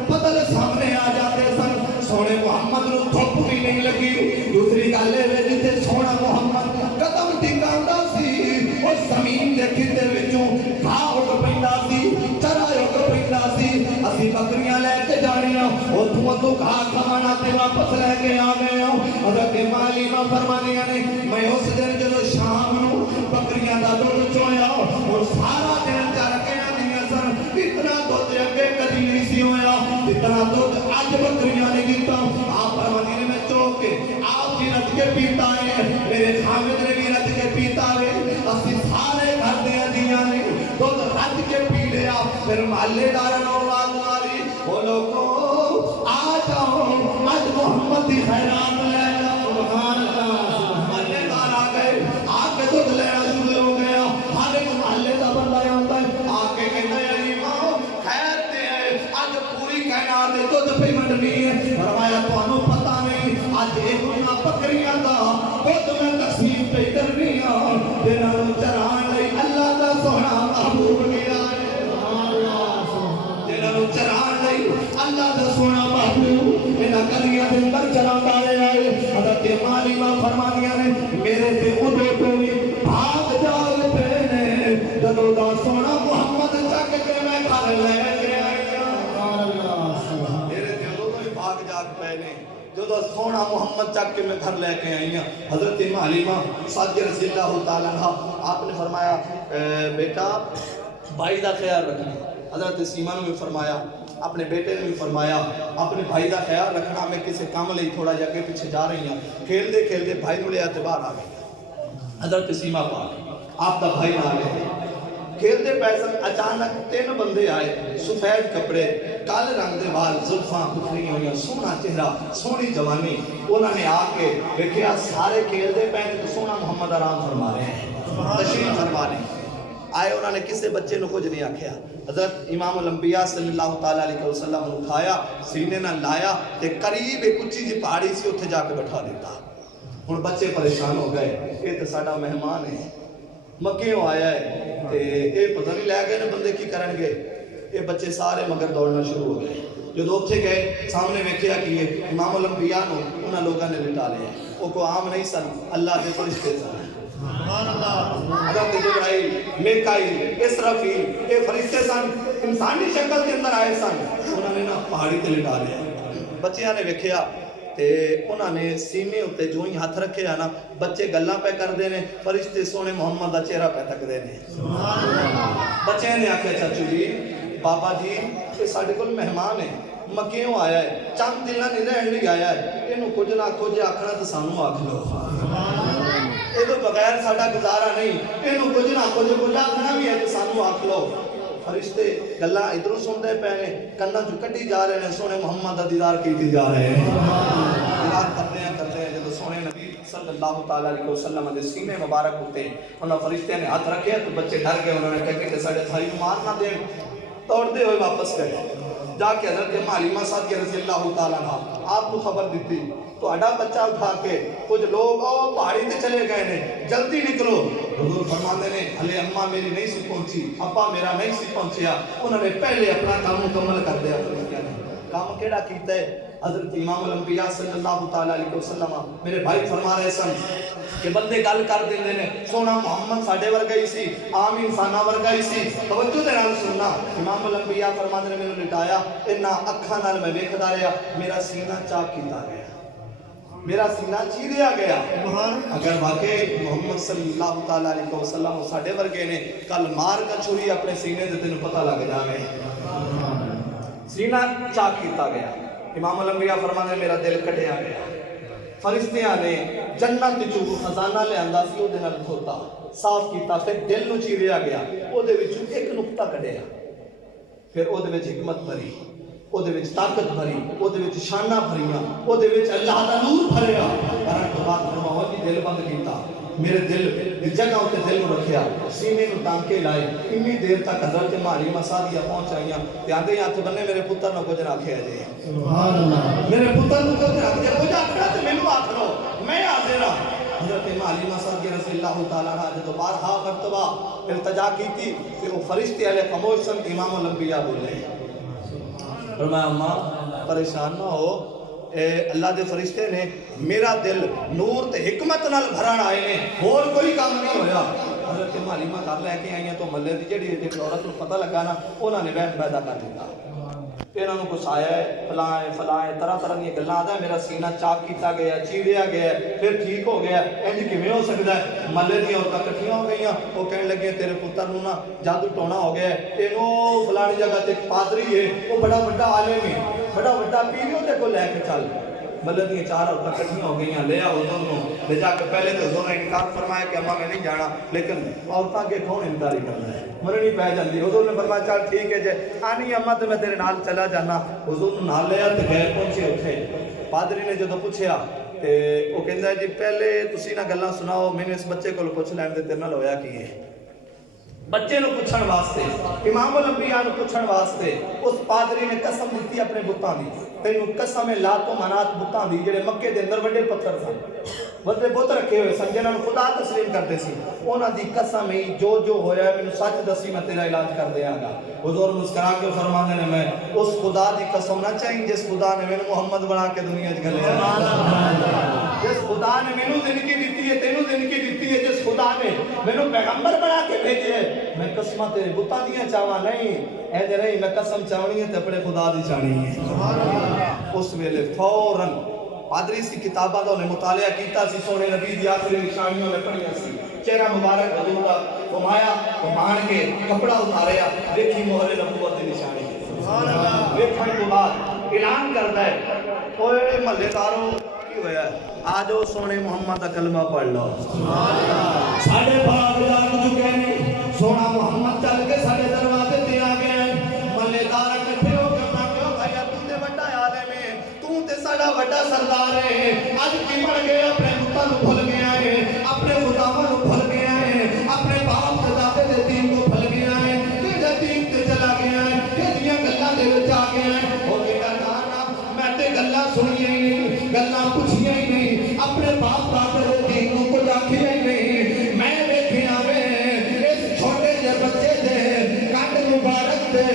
بدل سامنے آ جاندے سن, سونے محمد نو دھوپ بھی نہیں لگی. دوسری گل اے جتے سونا محمد قدم ٹکاندا سی او زمین دے کتے وچوں گھاہ اگ پیندا سی, چرا اگ پیندا سی. اسی بکریاں لے کے جانیاں اوتھوں تو گھاہ کھانا تے واپس لے کے آ گئے. حضرت علیمہ فرماندیاں نے میں اس دن جدوں شام نو بکریاں دا دودھ چویا اور سارا دن چر کے آندیاں سن, اتنا دودھ اگے کدی نہیں سی ہویا اتنا دودھ اج بکریاں نے دیتا. آپ فرماندے نے میں چو کے آپ بھی رت کے پیتا ہے, میرے خامد نے بھی رت کے پیتا ہے, اسی سارے گھر دے دیاں نے دودھ رت کے پی لیا. پھر محلے داراں نوں آواز ماری او لوگوں آ جاؤ اج محمد دی خیرات لے جاؤ. سبحان اللہ. محلے دار آ گئے, آ کے دودھ لینا شروع ہو گیا. ہر ایک محلے دا بندہ آندا ہے آ کے کہندا ہے علیمہ خیر تے اج پوری کائنات دے دودھ پہ منڈنی ہے. فرمایا تانوں پتہ نہیں اج اے ہونا بکریاں دا دودھ میں تقسیم پہ کرنی ہاں تے نال چران لئی اللہ دا سونا محبوب گیا ہے. سبحان اللہ. تے نال چران لئی اللہ دا سونا محبوب انہاں گلیاں دے اندر چراندا رہیا ہے. حضرت علیمہ فرماندیاں نے میرے تے اودوں تو بھی بھاگ جاگ پے نے جدوں دا سونا محمد چک کے میں گھر لے کے آیا. سبحان اللہ. میرے تے اودوں تو بھی بھاگ جاگ پے نے جدوں سونا محمد چک کے میں گھر لے کے آئی ہاں. حضرت علیمہ سعدیہ رضی اللہ تعالیٰ عنہ آپ نے فرمایا بیٹا بھائی دا خیال رکھنا. حضرت سیمہ نے بھی فرمایا, اپنے بیٹے نے بھی فرمایا اپنے بھائی دا خیال رکھنا. میں کسی کام لئی تھوڑا جا کے پیچھے جا رہی ہوں, کھیلدے کھیلدے بھائی نو لے آتے باہر آ گئے. حضرت سیمہ پاک آپ دا بھائی نال ہے, کھیلدے پیسن اچانک 3 بندے آئے, سفید کپڑے, کالے رنگ دے وال, زلفاں بکھری ہوئیاں, سونا چہرہ, سونی جوانی. انہوں نے آ کے دیکھیا سارے کھیلدے پہنے تو سونا محمد آرام فرما رہے ہیں, تشریف فرما رہے ہیں. آئے انہوں نے کسی بچے نو کچھ نہیں آکھیا. حضرت امام الانبیاء صلی اللہ تعالیٰ علیہ وسلم نے اٹھایا, سینے نہ لایا تے قریب ایک اچھی جی پہاڑی سی اتھے جا کے بٹھا دیتا. ہن بچے پریشان ہو گئے, یہ تے ساڈا مہمان ہے, مکیوں آیا ہے تے اے پتہ نہیں لے گئے نے بندے کی کرن گے. یہ بچے سارے مگر دوڑنا شروع ہو گئے. جب اتنے گئے سامنے ویکھیا کہ امام الانبیاء نو انہاں لوگوں نے لٹا لیا. وہ کو عام نہیں سن, اللہ کے فرشتے سن. حضرت جبرائیل, میکائیل, اسرافیل یہ فرشتے سن, انسانی شکل کے اندر آئے سن. انہوں نے نا پہاڑی تے لٹا لیا. بچیاں نے ویکھیا تے انہوں نے سینے اتنے جو ہی ہاتھ رکھے نا, بچے گلاں پہ کرتے ہیں, فرشتے سونے محمد کا چہرہ پہ تکتے ہیں. بچے نے آخیا چاچو جی, بابا جی یہ سارے کول مہمان ہے, مکیوں آیا ہے, چند دن نہیں رہن لئی آیا ہے, یہ کچھ نہ کچھ آخنا تو سانوں آخ لو, یہ تو بغیر ساڈا گزارا نہیں, یہ کچھ نہ کچھ آخنا بھی ہے تو سانوں آخ لو. فرشتے گلاں ادھروں سنتے پے نے, کنا چ کڈی جا رہے ہیں, سونے محمد کا دیدار کیتے جا رہے ہیں. دیدار کرتے ہیں جب سونے نبی صلی اللہ تعالی علیہ وسلم دے سینے مبارک ہوتے انہاں فرشتے نے ہاتھ رکھے تو بچے ڈر گئے. انہوں نے کہا کہ ساڈے بھائی نوں مار نہ دین. توڑتے ہوئے واپس گئے, جا کے حضرت معلمہ صاحب رضی اللہ تعالی عنہ آپ کو خبر دیتی تو اڈا بچہ اٹھا کے کچھ لوگ پہاڑی تے چلے گئے نے, جلدی نکلو. حضور فرماتے نے ہلے اماں میری نہیں سی پہنچی, ابا میرا نہیں سی پہنچیا. انہوں نے پہلے اپنا کام مکمل کر دیا. کام کیڑا کیتا ہے؟ حضرت امام الانبیاء صلی اللہ تعالی علیہ وسلم میرے بھائی فرما رہے سن کہ بندے گل کر دیندے نے, سونا محمد ساڈے ورگا ہی سی, عام انساناں ورگا ہی سی. توجہ دے نال سننا, امام الانبیاء فرماتے نے مینوں لٹایا, انہاں اکھاں نال میں ویکھدا رہیا, میرا سینہ چاک کیتا گیا, میرا سینہ چیریا گیا. اگر واقعی محمد صلی اللہ تعالی علیہ وسلم ساڈے ورگے نے, کل مار کا چھری اپنے سینے تے تینوں پتہ لگ جاوے. سینہ چاک کیتا گیا. امام الانبیاء فرماتے ہیں میرا دل کٹیا گیا. فرشتیاں نے جنت وچوں خزانہ لے آندا سی, او دے نال دھوتا صاف کیتا, پھر دل نو چیریا گیا, او دے وچوں ایک نقطہ کڈیا, پھر او دے وچ حکمت بھری, او دے وچ طاقت بھری, او دے وچ شاناں بھریاں, او دے وچ اللہ دا نور بھریا. کرن تو بعد فرمایا کہ دل بند کیتا, میرے دل دی جگہ تے دل نو رکھیا, سینے نو ٹانکے لائے. اتنی دیر تک حضرت معلمہ سعدیہ پہنچ آئیاں تے آندے ہاتھ بننے میرے پتر نو کچھ نہ آکھیا جی, سبحان اللہ, میرے پتر نو کچھ نہ آکھیا, کچھ آکھنا تے مینوں آکھ لو, میں حاضر ہاں. حضرت معلمہ سعدیہ رضی اللہ تعالی عنہ جدوں بارہا مرتبہ التجا کیتی تے او فرشتے والے خاموش سن. امام الانبیاء بولے, فرمایا اماں پریشان نہ ہو, اللہ دے فرشتے نے میرا دل نور تے حکمت نال بھرن آئے نے, اور کوئی کام نہیں ہویا. حضرت معلمہ گھر لے کے آئیاں تو محلے دی جڑی عورت نوں پتہ لگا نا, انہاں نے وہم پیدا کر دیتا, انہاں نوں گسایا ہے, فلاں طرح طرح دی گلاں آندا میرا سینہ چاک کیتا گیا, چیریا گیا, پھر ٹھیک ہو گیا. انج کیویں ہو سکدا ہے؟ محلے دی عورتاں اکٹھیاں ہو گئیاں, وہ کہن لگے تیرے پتر نوں نا جادو ٹونا ہو گیا ہے, اینوں فلانی جگہ تے ایک پادری ہے, وہ بڑا بڑا عالم ہے, بڑا بڑا پیر, اودے کو لے کے چل. بلد یہ چار عورتیں اکٹھیاں ہو گئی ہیں, لے آؤ حضور نو. لے جا کے پہلے تو حضور نے انکار فرمایا کہ اماں میں نہیں جانا, لیکن عورتاں کے کون انکاری کرنا ہے, مننی پہ جاندی. حضور نے فرمایا چل ٹھیک ہے جے آنی اماں تو میں تیرے نال چلا جانا. حضور نے نال لیا تے گئے, پہنچے اتنے. پادری نے جدوں پوچھیا تے وہ کہندا ہے جی پہلے تسی نہ گلاں سناؤ, میں نے اس بچے کول پوچھ لین دے تیرے نال ہویا کی ہے. بچے نو پوچھن واسطے, امام الانبیاء نو پوچھن واسطے اس پادری نے قسم دیتی اپنے بتاں دی. تینوں قسم لات و منات بتاں دی جڑے مکے دے اندر بڑے پتھر سن, بڑے بت رکھے ہوئے سن, جنہاں نوں خدا تسلیم کرتے سی, انہاں دی قسم ہی جو ہویا ہے مینوں سچ دسی, میں تیرا علاج کر دیاں گا. حضور مسکرا کے فرماندے نے میں اس خدا دی قسم نہ چاہیے جس خدا نے مینوں محمد بنا کے دنیا وچ گھلیا, جس خدا نے مینوں زندگی دتی ہے, تینوں زندگی دتی ہے, جس خدا نے مینوں پیغمبر بنا کے بھیجے ہے. میں قسماں تے بتاں دیاں چاواں نہیں, اے دے نہیں, میں قسم چاونی ہے تے اپنے خدا دی چاہنی ہے. اس ویلے فوراً پادری سی کتاباں دا انہیں مطالعہ کیتا سی, سونے نبی دی آخری نشانیاں نے پڑھیاں سی, چہرہ مبارک حضور دا گھمایا, گھمان کے کپڑا اتاریا, دیکھی مہر نبوت دی نشانی. ویکھن تو بعد اعلان کردا ہے, اوے محلے دارو کی ہویا ہے, آ جاؤ سونے محمد دا کلمہ پڑھ لو. ساڈے باغ لگ چکے نے, سونا محمد چل کے ساڈے دروازے تے آ گیا ہے. محلے دار اکٹھے ہو کے کہو بھائی تو تے بڑا عالم ہے, تو تے ساڈا بڑا سردار ہے, اج کی بن گئے اپنے بتاں نوں بھول گیا ہے, اپنے خداواں نوں بھول گیا ہے, اپنے باپ دادے دے دین کو بھول گیا ہے, تے دین تے چلا گیا ہے, تے گلاں دے وچ آ گیا ہے. او تے کہنا میں تے گلاں سنیاں ہی نہیں, گلاں پوچھیاں ہی نہیں, اپنے باپ دادے دے دین کو کچھ آکھیا ہی نہیں. میں ویکھیا وے اس چھوٹے جے بچے دے کنڈ مبارک دے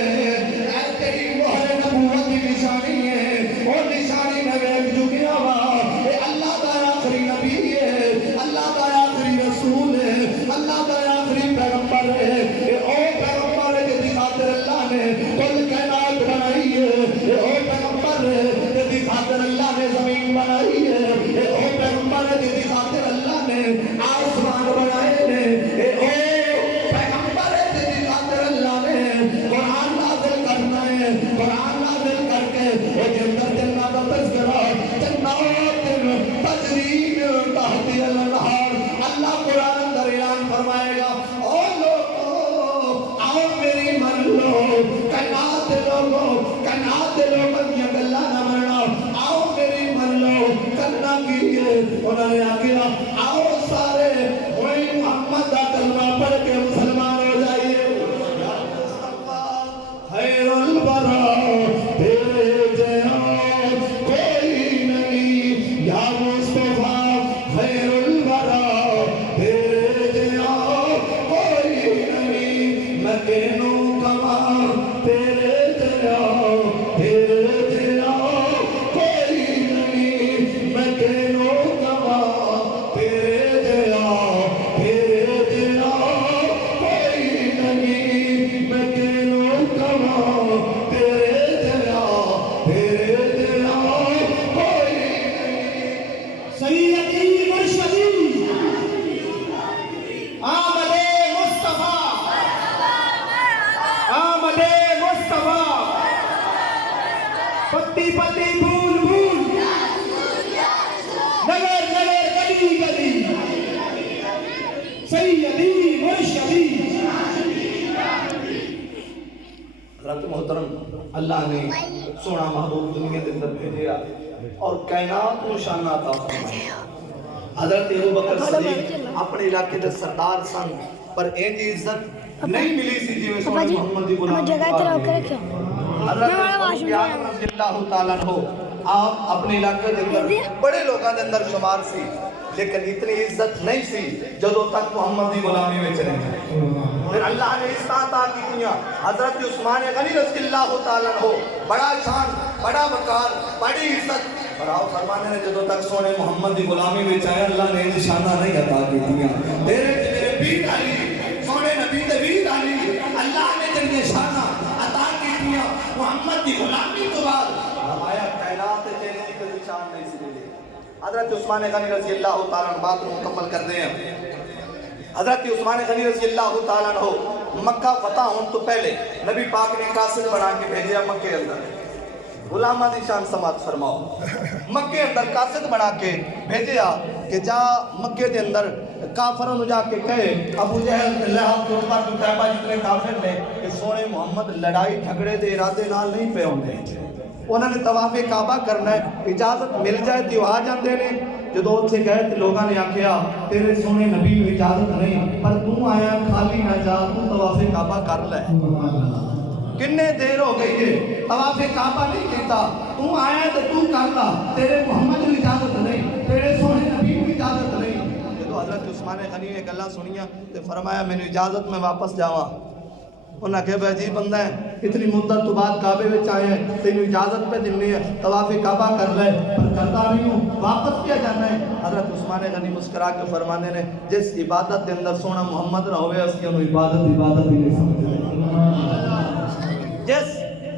انہوں نے آکھیا آؤ سارے وہی محمد دا کلمہ پڑھ کے مسلمان ہو جائیے یا مصطفیٰ خیر الورا تیرے جیسا کوئی نہیں یا مصطفیٰ خیر الورا تیرے جیسا کوئی نہیں میں کہنوں کما تیرے جیسا کوئی نہیں میں کہنوں کما تیرے جیسا کوئی نہیں میں کہنوں کما تیرے جیسا کوئی نہیں سیدی مرشدی آمد مصطفیٰ آمد مصطفیٰ پتی پتی بھول بھول نگر نگر گلی گلی سیدی مرشدی حضرت محترم اللہ نے سونا محبوب دنیا کے اندر بھیجا اور کائنات کو شان عطا فرمایا حضرت ابوبکر صدیق اپنے علاقے کے سردار سن پر اینج عزت نہیں ملی سی جی سونے محمد دی غلام جگہ تے روک رکھو حضرت رضی اللہ تعالیٰ عنہ آپ اپنے علاقے کے اندر بڑے لوگوں کے اندر شمار سی لیکن اتنی عزت نہیں سی جدوں تک محمد دی غلامی میں چلے گئے پھر اللہ نے اس عطا کی دنیا حضرت عثمان غنی رضی اللہ تعالیٰ عنہ بڑا شان بڑا وقار بڑی عزت اور آپ فرمانے نے جدوں تک سونے محمد دی غلامی میں چاہے اللہ نے نشانہ نہیں عطا کی دنیا تیرے میرے پیر علی سونے نبی دے ویر علی اللہ نے جن نشانہ عطا کی دنیا محمد دی غلامی تو بعد ہمایا کائنات چہرے کی کوئی شان نہیں سی ملی حضرت عثمان غنی رضی اللہ تعالیٰ عنہ بات مکمل کر دیں حضرت عثمان غنی رضی اللہ تعالیٰ عنہ مکہ فتح ہون تو پہلے نبی پاک نے قاصد بنا کے بھیجیا مکے اندر غلامہ دی شان سماعت فرماؤ مکے اندر قاصد بنا کے بھیجیا کہ جا مکے دے اندر کافروں نے جا کے کہے ابو جہل لہب قربہ کی طیبہ جتنے کافر نے کہ سونے محمد لڑائی جھگڑے دے ارادے نال نہیں پہ ہوندے انہوں نے طواف کعبہ کرنا ہے اجازت مل جائے تو آ جاندے نے جدو اتھے گئے تو لوگاں نے آکھیا تیرے سونے نبی میں اجازت نہیں پر تو آیا خالی نہ جا تو طواف کعبہ کر لے کنے دیر ہو گئی ہے طواف کعبہ نہیں کیتا تو آیا تو تو کرتا تیرے محمد میں اجازت نہیں تیرے سونے نبی میں اجازت نہیں جدو حضرت عثمان غنی نے گلاں سنیاں تو فرمایا میں نے اجازت میں واپس جاواں انہاں کہا بھائی عجیب بندہ ہے اتنی مدت تو بعد کعبے میں آئے ہیں تینو اجازت پہ دلنی ہے طواف کعبہ کر لے پر کرتا نہیں ہوں واپس کیا جانا ہے حضرت عثمان غنی مسکرا کے فرمانے نے جس عبادت کے اندر سونا محمد نہ ہوئے اس کی انہوں عبادت ہی نہیں سمجھے جس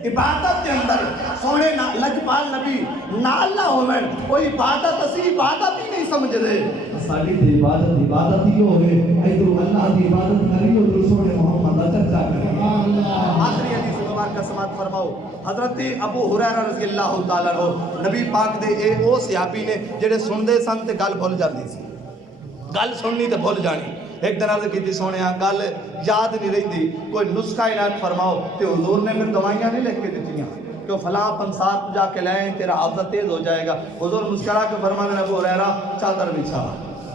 عبادت کے اندر سونے لجپال نبی نال نہ ہوئے کوئی عبادت اسی عبادت ہی نہیں سمجھ دے ساڑی دی عبادت ہی ہوئے ایدو اللہ دی عبادت کری ادھر سونے محمد دا چرچا کریں آخری حدیث مبارک کا سماعت فرماؤ حضرت ابو ہریرہ رضی اللہ تعالیٰ عنہ نبی پاک دے اے او صحابی نے جڑے سن دے سن تے گل بھول جاندی سی گل سننی تے بھول جانی ایک دن عرض کی تھی سونے گل یاد نہیں رہی تھی کوئی نسخہ علاج فرماؤ تے حضور نے پھر دوائیاں نہیں لکھ کے دیتی ہیں کہ فلاں پنسات جا کے لائیں تیرا حافظہ تیز ہو جائے گا حضور مسکرا کے فرمانے ابو ہریرہ چادر بچھا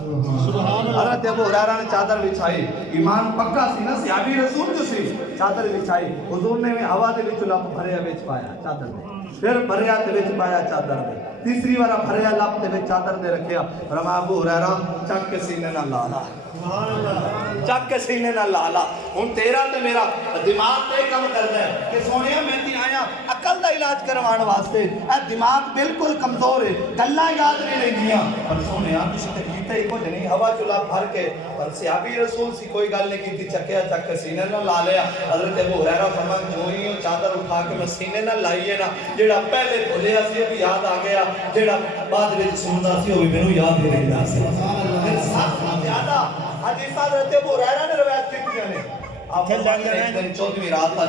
حضرت ابو ہریرہ نے چادر بچھائی ایمان پکا سی نا صحابی رسول جو سی چادر بچھائی حضور نے ہوا دے وچ لپ بھریا وچ پایا چادر دے پھر بھریا تے وچ پایا چادر دے تیسری بار بھریا لپ تے وچ چادر دے رکھیا فرمایا ابو ہریرہ چک کے سینے نال لا لا چک کے سینے نال لا لا ہن تیرا تے میرا دماغ تے کم کردا ہے کہ سونیا میں تی آیا عقل دا علاج کروان واسطے اے دماغ بالکل کمزور ہے گلاں یاد نہیں رہندیاں پر سونیا کسی تے کیتا ہی کچھ نہیں ہوا چلا بھر کے پر صحابی رسول سی کوئی گل نہیں کیتی چکیا چک کے سینے نال لا لیا حضرت ابو ہریرہ فرمان جو ہی چادر اٹھا کے میں سینے نال لائیے نا جیڑا پہلے بھولیا سی ابھی یاد آ گیا جیڑا بعد وچ سندا سی او بھی مینوں یاد نہیں رہندا سی زیادہ حدیث حضرت ابو ہریرہ نے روایت کیتیاں نے آپ فرماتے ہیں ایک دن 14ویں رات کا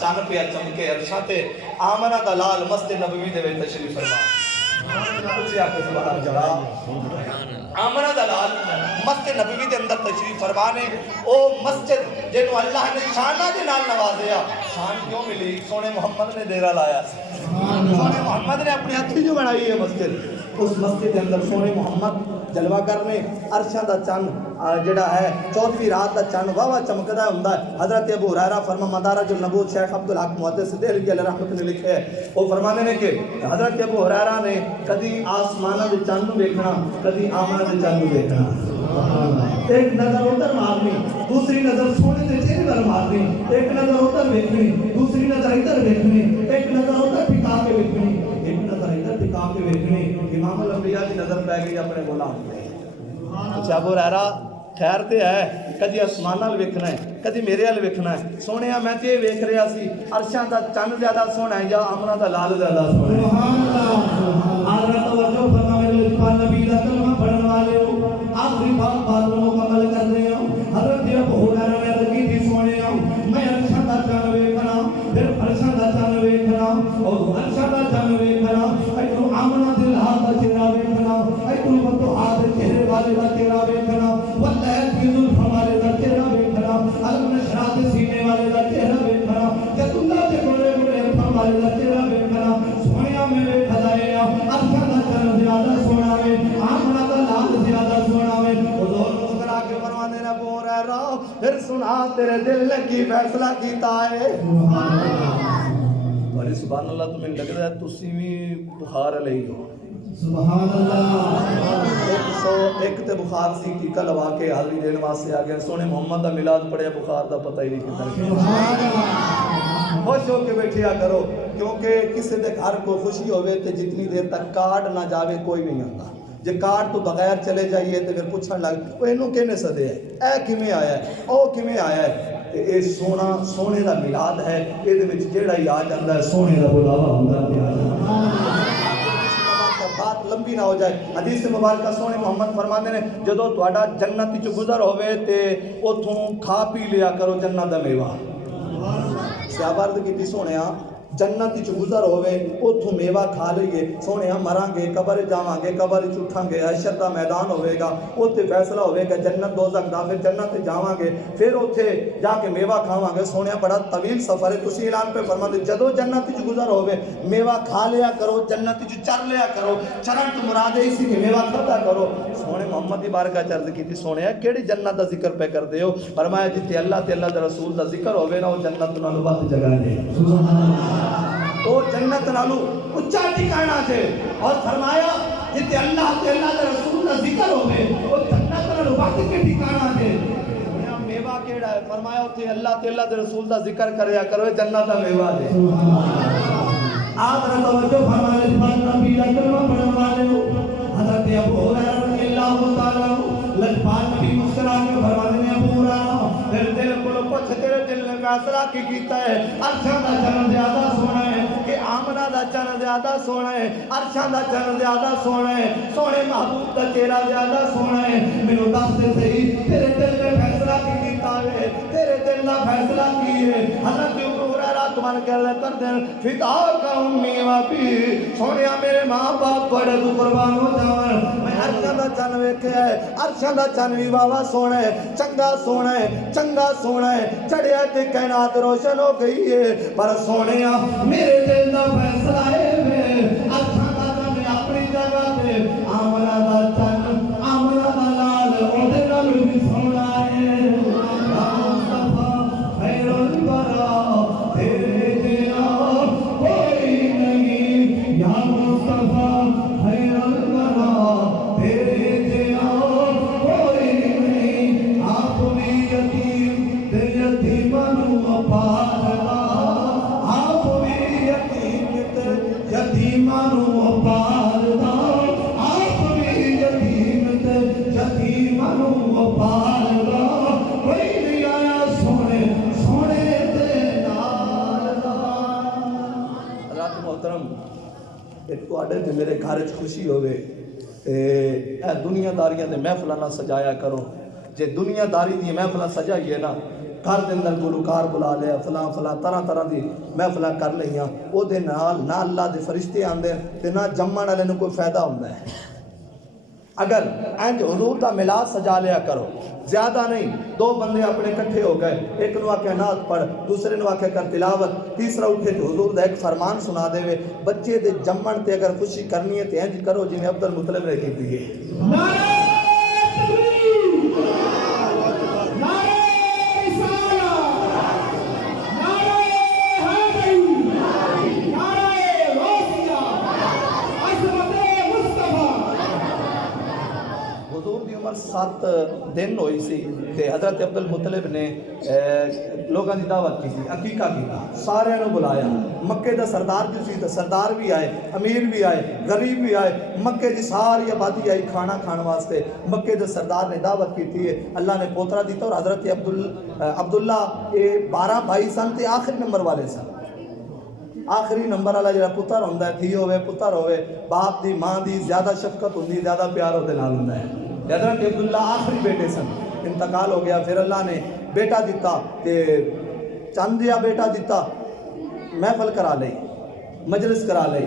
چاند پہ چمکے عرشاں تے آمنہ دا لال مسجد نبوی دے وچ تشریف فرما آمنہ دا لال مسجد نبوی دے اندر تشریف فرمانے او مسجد جنو اللہ نے شانہ دے نال نوازیا شان کیوں ملی سونے محمد نے ڈیرا لایا سونے محمد نے اپنی ہتھی جو بنائی ہے مسجد اس مسجد کے اندر سونے محمد جلوہ کرنے عرشاں دا چن جڑا ہے 14ویں رات دا چن واہ چمکدا ہوندا ہے حضرت ابو ہریرہ فرما مدارج النبوت شیخ عبدالحق محدث دہلوی علیہ رحمۃ نے لکھے ہے وہ فرمانے نے کہ حضرت ابو ہریرہ نے کدی آسماناں دے چن نوں ویکھنا کدی آمنا دے چن نوں ویکھنا ایک نظر ادھر مارنی دوسری نظر سونے دے چہرے پر مارنی ایک نظر ادھر ویکھنی دوسری نظر ادھر ویکھنی ایک نظر ادھر ٹکا کے ویکھنی ایک نظر ادھر ٹکا کے ویکھنی امام الانبیاء دی نظر پہ گئی اپنے غلام تے اچھا ابو ہریرہ خیر تے ہے کدی آسمان نال ویکھنا ہے کدی میرے ال ویکھنا ہے سونیا میں تے ویکھ رہا سی عرشاں دا چن زیادہ سونا ہے یا آمنا دا لال زیادہ سونا ہے سبحان اللہ حضرت توجہ فرما میرے جوان نبی دا کلمہ پڑھن والے ہو آخری بات مکمل کر رہے ہو حضرت ابو ہریرہ نے عرض کی تھی سونیا میں عرشاں دا چن ویکھنا پھر عرشاں دا چن ویکھنا اور عرشاں دا چن ویکھنا ایتھوں آمنا دے لال دا چہرہ ویکھنا ایتھوں فتوحات دے چہرے والے دا چہرہ ویکھنا واللہ کی ظلف والے دا چہرہ ویکھنا النشرات سینے والے دا چہرہ ویکھنا جتنا تے بڑے بڑے ہاتھ والے دا چہرہ ویکھنا سونیا میرے خدایا عرشاں دا چن زیادہ سونا ہے آمنا دا لال زیادہ سونا ہے حضور مسکرا کے فرمانے نے ابو ہریرہ پھر سنا تیرے دل نے کی فیصلہ کیتا ہے اور سبحان اللہ تمہیں لگ رہا ہے تسی بھی بخار علیہ ہو سبحان اللہ 101 تے بخار سی ٹیکا لوا کے حاضری دین واسطے آ گئے سونے محمد دا میلاد پڑھیا بخار دا پتہ ہی نہیں کدھر گیا خوش ہو کے بیٹھیا کرو کیونکہ کسی دے گھر کو خوشی ہوئے تے جتنی دیر تک کارڈ نہ جاوے کوئی نہیں آتا جے کارڈ تو بغیر چلے جائیے تے پھر پوچھن لگ وہ اینوں کہنے سدے ہے اے کیویں آیا ہے او کیویں آیا ہے تے اے سونے دا میلاد ہے اے دے وچ جیڑا ہی آ جاندا ہے سونے دا بلاوا ہوندا تے آ جاندا بات لمبی نہ ہو جائے حدیث مبارکہ سونے محمد فرماندے نے جدوں تہاڈا جنت وچ گزر ہوے تے اوتھوں کھا پی لیا کرو جنت دا میوہ صحابہ عرض کیتی سونیا جنت وچ گزر ہوے اوتھوں میوہ کھا لئیے سونیا مراں گے قبر جاواں گے قبر وچ اٹھاں گے حشر دا میدان ہوے گا اوتے فیصلہ ہوے گا جنت دوزخ دا پھر جنت تے جاواں گے پھر اوتھے جا کے میوہ کھاواں گے سونیا بڑا طویل سفر ہے تسی اعلان پہ فرماندے جدوں جنت وچ گزر ہوے میوہ کھا لیا کرو جنت وچ چر لیا کرو چرن تو مراد ہے اسی کہ میوہ کھادا کرو سونے محمد دی بارگاہ عرض کیتی سونیا کیڑی جنت دا ذکر پہ کردے ہو فرمایا جتے اللہ تے اللہ دے رسول دا ذکر ہوے نا او جنت نالوں ود جگہ ہے سبحان اللہ وہ جنت نالو اچا ٹھکانہ ہے اور فرمایا جتے اللہ تے اللہ دے رسول دا ذکر ہوے وہ جنت نالو وقت کے ٹھکانہ ہے میوہ کیڑا ہے فرمایا اوتھے اللہ تے اللہ دے رسول دا ذکر کریا کرو جنت دا میوہ ہے آپ نے توجہ فرمایا اس نبی دا کلمہ پڑھن والے ہو حضرت ابو ہریرہ رضی اللہ تعالی لجپال نبی مسکرا کے فرمانے نے ابو ہریرہ پھر دل کو پوچھ تیرے دل نے فیصلہ کی کیتا ہے عرشاں دا چن زیادہ سونا ہے کہ آمنہ دا چن زیادہ سونا ہے عرشاں دا چن زیادہ سونا ہے سونے محبوب دا چہرہ زیادہ سونا ہے مینوں دس دے صحیح تیرے دل نے فیصلہ کی کیتا ہے تیرے دل دا فیصلہ کی ہے حضرت ابو ہریرہ تمہارے کر دیں فدا کا امی و ابی سونیا میرے ماں باپ بڑے تو قربان ہو جاون میں عرشاں دا چن ویکھیا ہے عرشاں دا چن وی واوا سونا ہے چنگا سونا ہے چڑھیا تے کائنات روشن ہو گئی ہے پر سونیا میرے دل دا فیصلہ ہے عرشاں دا چن اپنی جگہ تے آمنہ دا چن آمنہ دا لال اودے نال وی سونا ہے میرے گھر خوشی ہوئے اے دنیا داریاں دے محفلہ نہ سجایا کرو جے دنیا داری دی محفلہ سجائیے نا گھر دے اندر گلوکار بلا لیا فلاں طرح طرح دی محفلہ کر لیاں او دے نال نہ اللہ دے فرشتے آندے تے نہ جمعن والے نوں کوئی فائدہ ہوندا ہے اگر اینج حضور دا میلاد سجا لیا کرو زیادہ نہیں دو بندے اپنے کٹھے ہو گئے ایک نو آکے نعت پڑھ دوسرے نو آکے کر تلاوت تیسرا اٹھے تو حضور دا ایک فرمان سنا دے وے بچے دے جمعن تے اگر خوشی کرنی ہے تے اینج کرو جنہیں عبد المطلب نے کی دی ہے 7 دن ہوئی سی تے حضرت عبد المطلب نے لوگوں کی دعوت کی عقیقہ کیتا سارے نو بلایا مکے دا سردار جو سی تے سردار بھی آئے امیر بھی آئے غریب بھی آئے مکے دی ساری آبادی آئی کھانا کھان واسطے مکے دے سردار نے دعوت کی ہے اللہ نے پوترا دیتا اور حضرت عبداللہ 12 بھائی سن تے آخری نمبر والے سن آخری نمبر والا جڑا پتر ہوندا ہے تھی ہوے پتر ہوے باپ دی ماں دی زیادہ شفقت ہوندی زیادہ پیار اودے نال ہوندا ہے حضرت عبداللہ آخری بیٹے سن انتقال ہو گیا پھر اللہ نے بیٹا دیتا تے چند یا بیٹا دیتا محفل کرا لئی مجلس کرا لئی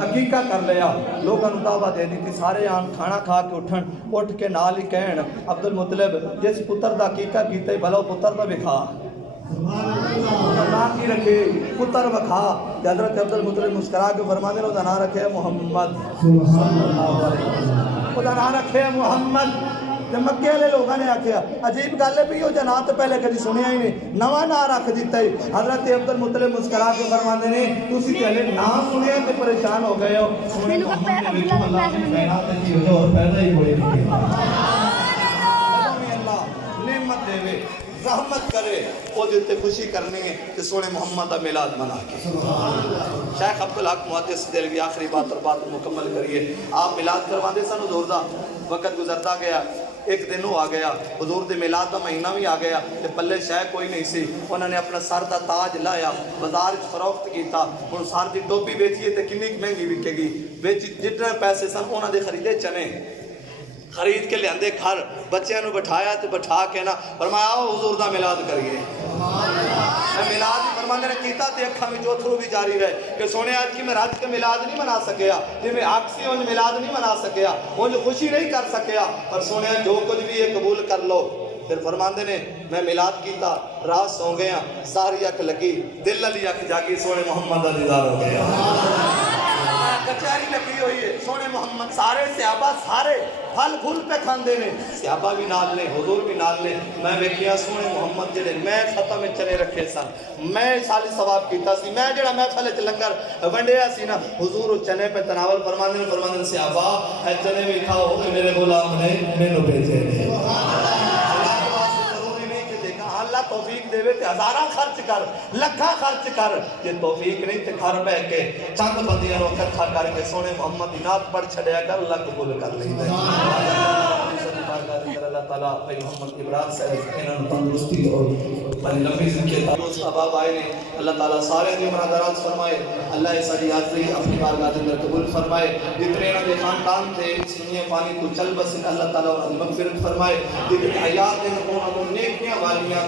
عقیقہ کر لیا لوگوں نے دعوت دے دی سارے آن کھانا کھا کے اٹھ کے نال ہی کہن عبد المطلب جس پتر دا عقیقہ کیتا بھلا پتر دا وکھا نام کی رکھے پتر وکھا حضرت عبد المطلب مسکرا کے فرمانے نے دا نام رکھے محمد دا نام رکھے محمد تے مکے والے لوگوں نے آکھیا عجیب گل ہے بھی وہ جناب تو پہلے کبھی سنیا ہی نہیں نواں نام رکھ دیتا ہے حضرت عبد المطلب مسکرا کے فرماندے نے تسی پہلے نام سنیا تے پریشان ہو گئے ہو سنے محمد نے ویکھو اللہ دی خیرات کی جو پیدا ہی ہوئے اللہ نعمت دے رحمت کرے وہ دیتے خوشی کرنی ہے کہ سونے محمد کا میلاد منا کے شیخ عبدالحق محدث دہلوی آخری بات اور بات مکمل کریے آپ میلاد کروا دے سن حضور دا وقت گزرتا گیا ایک دن آ گیا حضور دے میلاد دا مہینہ بھی آ گیا تے پلے شے کوئی نہیں سی انہوں نے اپنا سر دا تاج لایا بازار فروخت کیتا ہن سر دی ٹوپی بیچیے تے کنی مہنگی وکے گی جتنے پیسے سن انہوں دے خریدے چنے خرید کے لیاندے گھر بچیاں نو بٹھایا تے بٹھا کے نا فرمایا آؤ حضور دا میلاد کریے میلاد بھی فرمانے نے کیتا تے اکھاں وچ اوتھرو بھی جاری رہے کہ سونے آج کی میں راج کے میلاد نہیں منا سکیا جی میں حق سی انج میلاد نہیں منا سکیا انج خوشی نہیں کر سکیا پر سونے جو کچھ بھی یہ قبول کر لو پھر فرماندے نے میں میلاد کیتا رات سو گیا ساری اکھ لگی دل علی اکھ جاگی سونے محمد دا دیدار ہو گیا کچہری لگی ہوئی ہے سونے محمد سارے صحابہ سارے پھل پھول پہ کھاندے نے صحابہ بھی نال نے حضور بھی نال نے میں ویکھیا سونے محمد جڑے میں ختم چنے رکھے سن میں سالی ثواب کیتا سی میں جڑا محفل وچ لنگر ونڈیا سی نا حضور چنے پہ تناول فرماندے صحابہ اے چنے بھی کھاؤ میرے غلام نے مینوں بھیجے نے اللہ توفیق دے تے ہزاراں خرچ کر لکھاں خرچ کر یہ توفیق نہیں تے گھر بیٹھ کے چند بندیاں نو اکٹھا کر کے سونے محمد دی نعت پڑھ چھڑیا کر اللہ قبول کر لیندا اللہ تعالیٰ بھائی محمد ابراہیم صاحب انہاں نوں تندرستی اور لمبی زندگی عطا فرمائے احباب آئے نے اللہ تعالیٰ سارے دی عمر دراز فرمائے اللہ ساری حاضری اپنی بارگاہ دے اندر قبول فرمائے جتنے انہاں دے خاندان تے اس دنیا پانی کو چل بس اللہ تعالیٰ انہاں دی مغفرت فرمائے جتنے حیات دے انہاں کو نیکیاں والیاں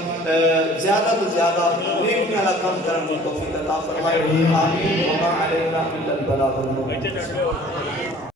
زیادہ تو زیادہ نیکیاں والا کام کرنے کی توفیق عطا فرمائے آمین وما علینا الا البلاغ المبین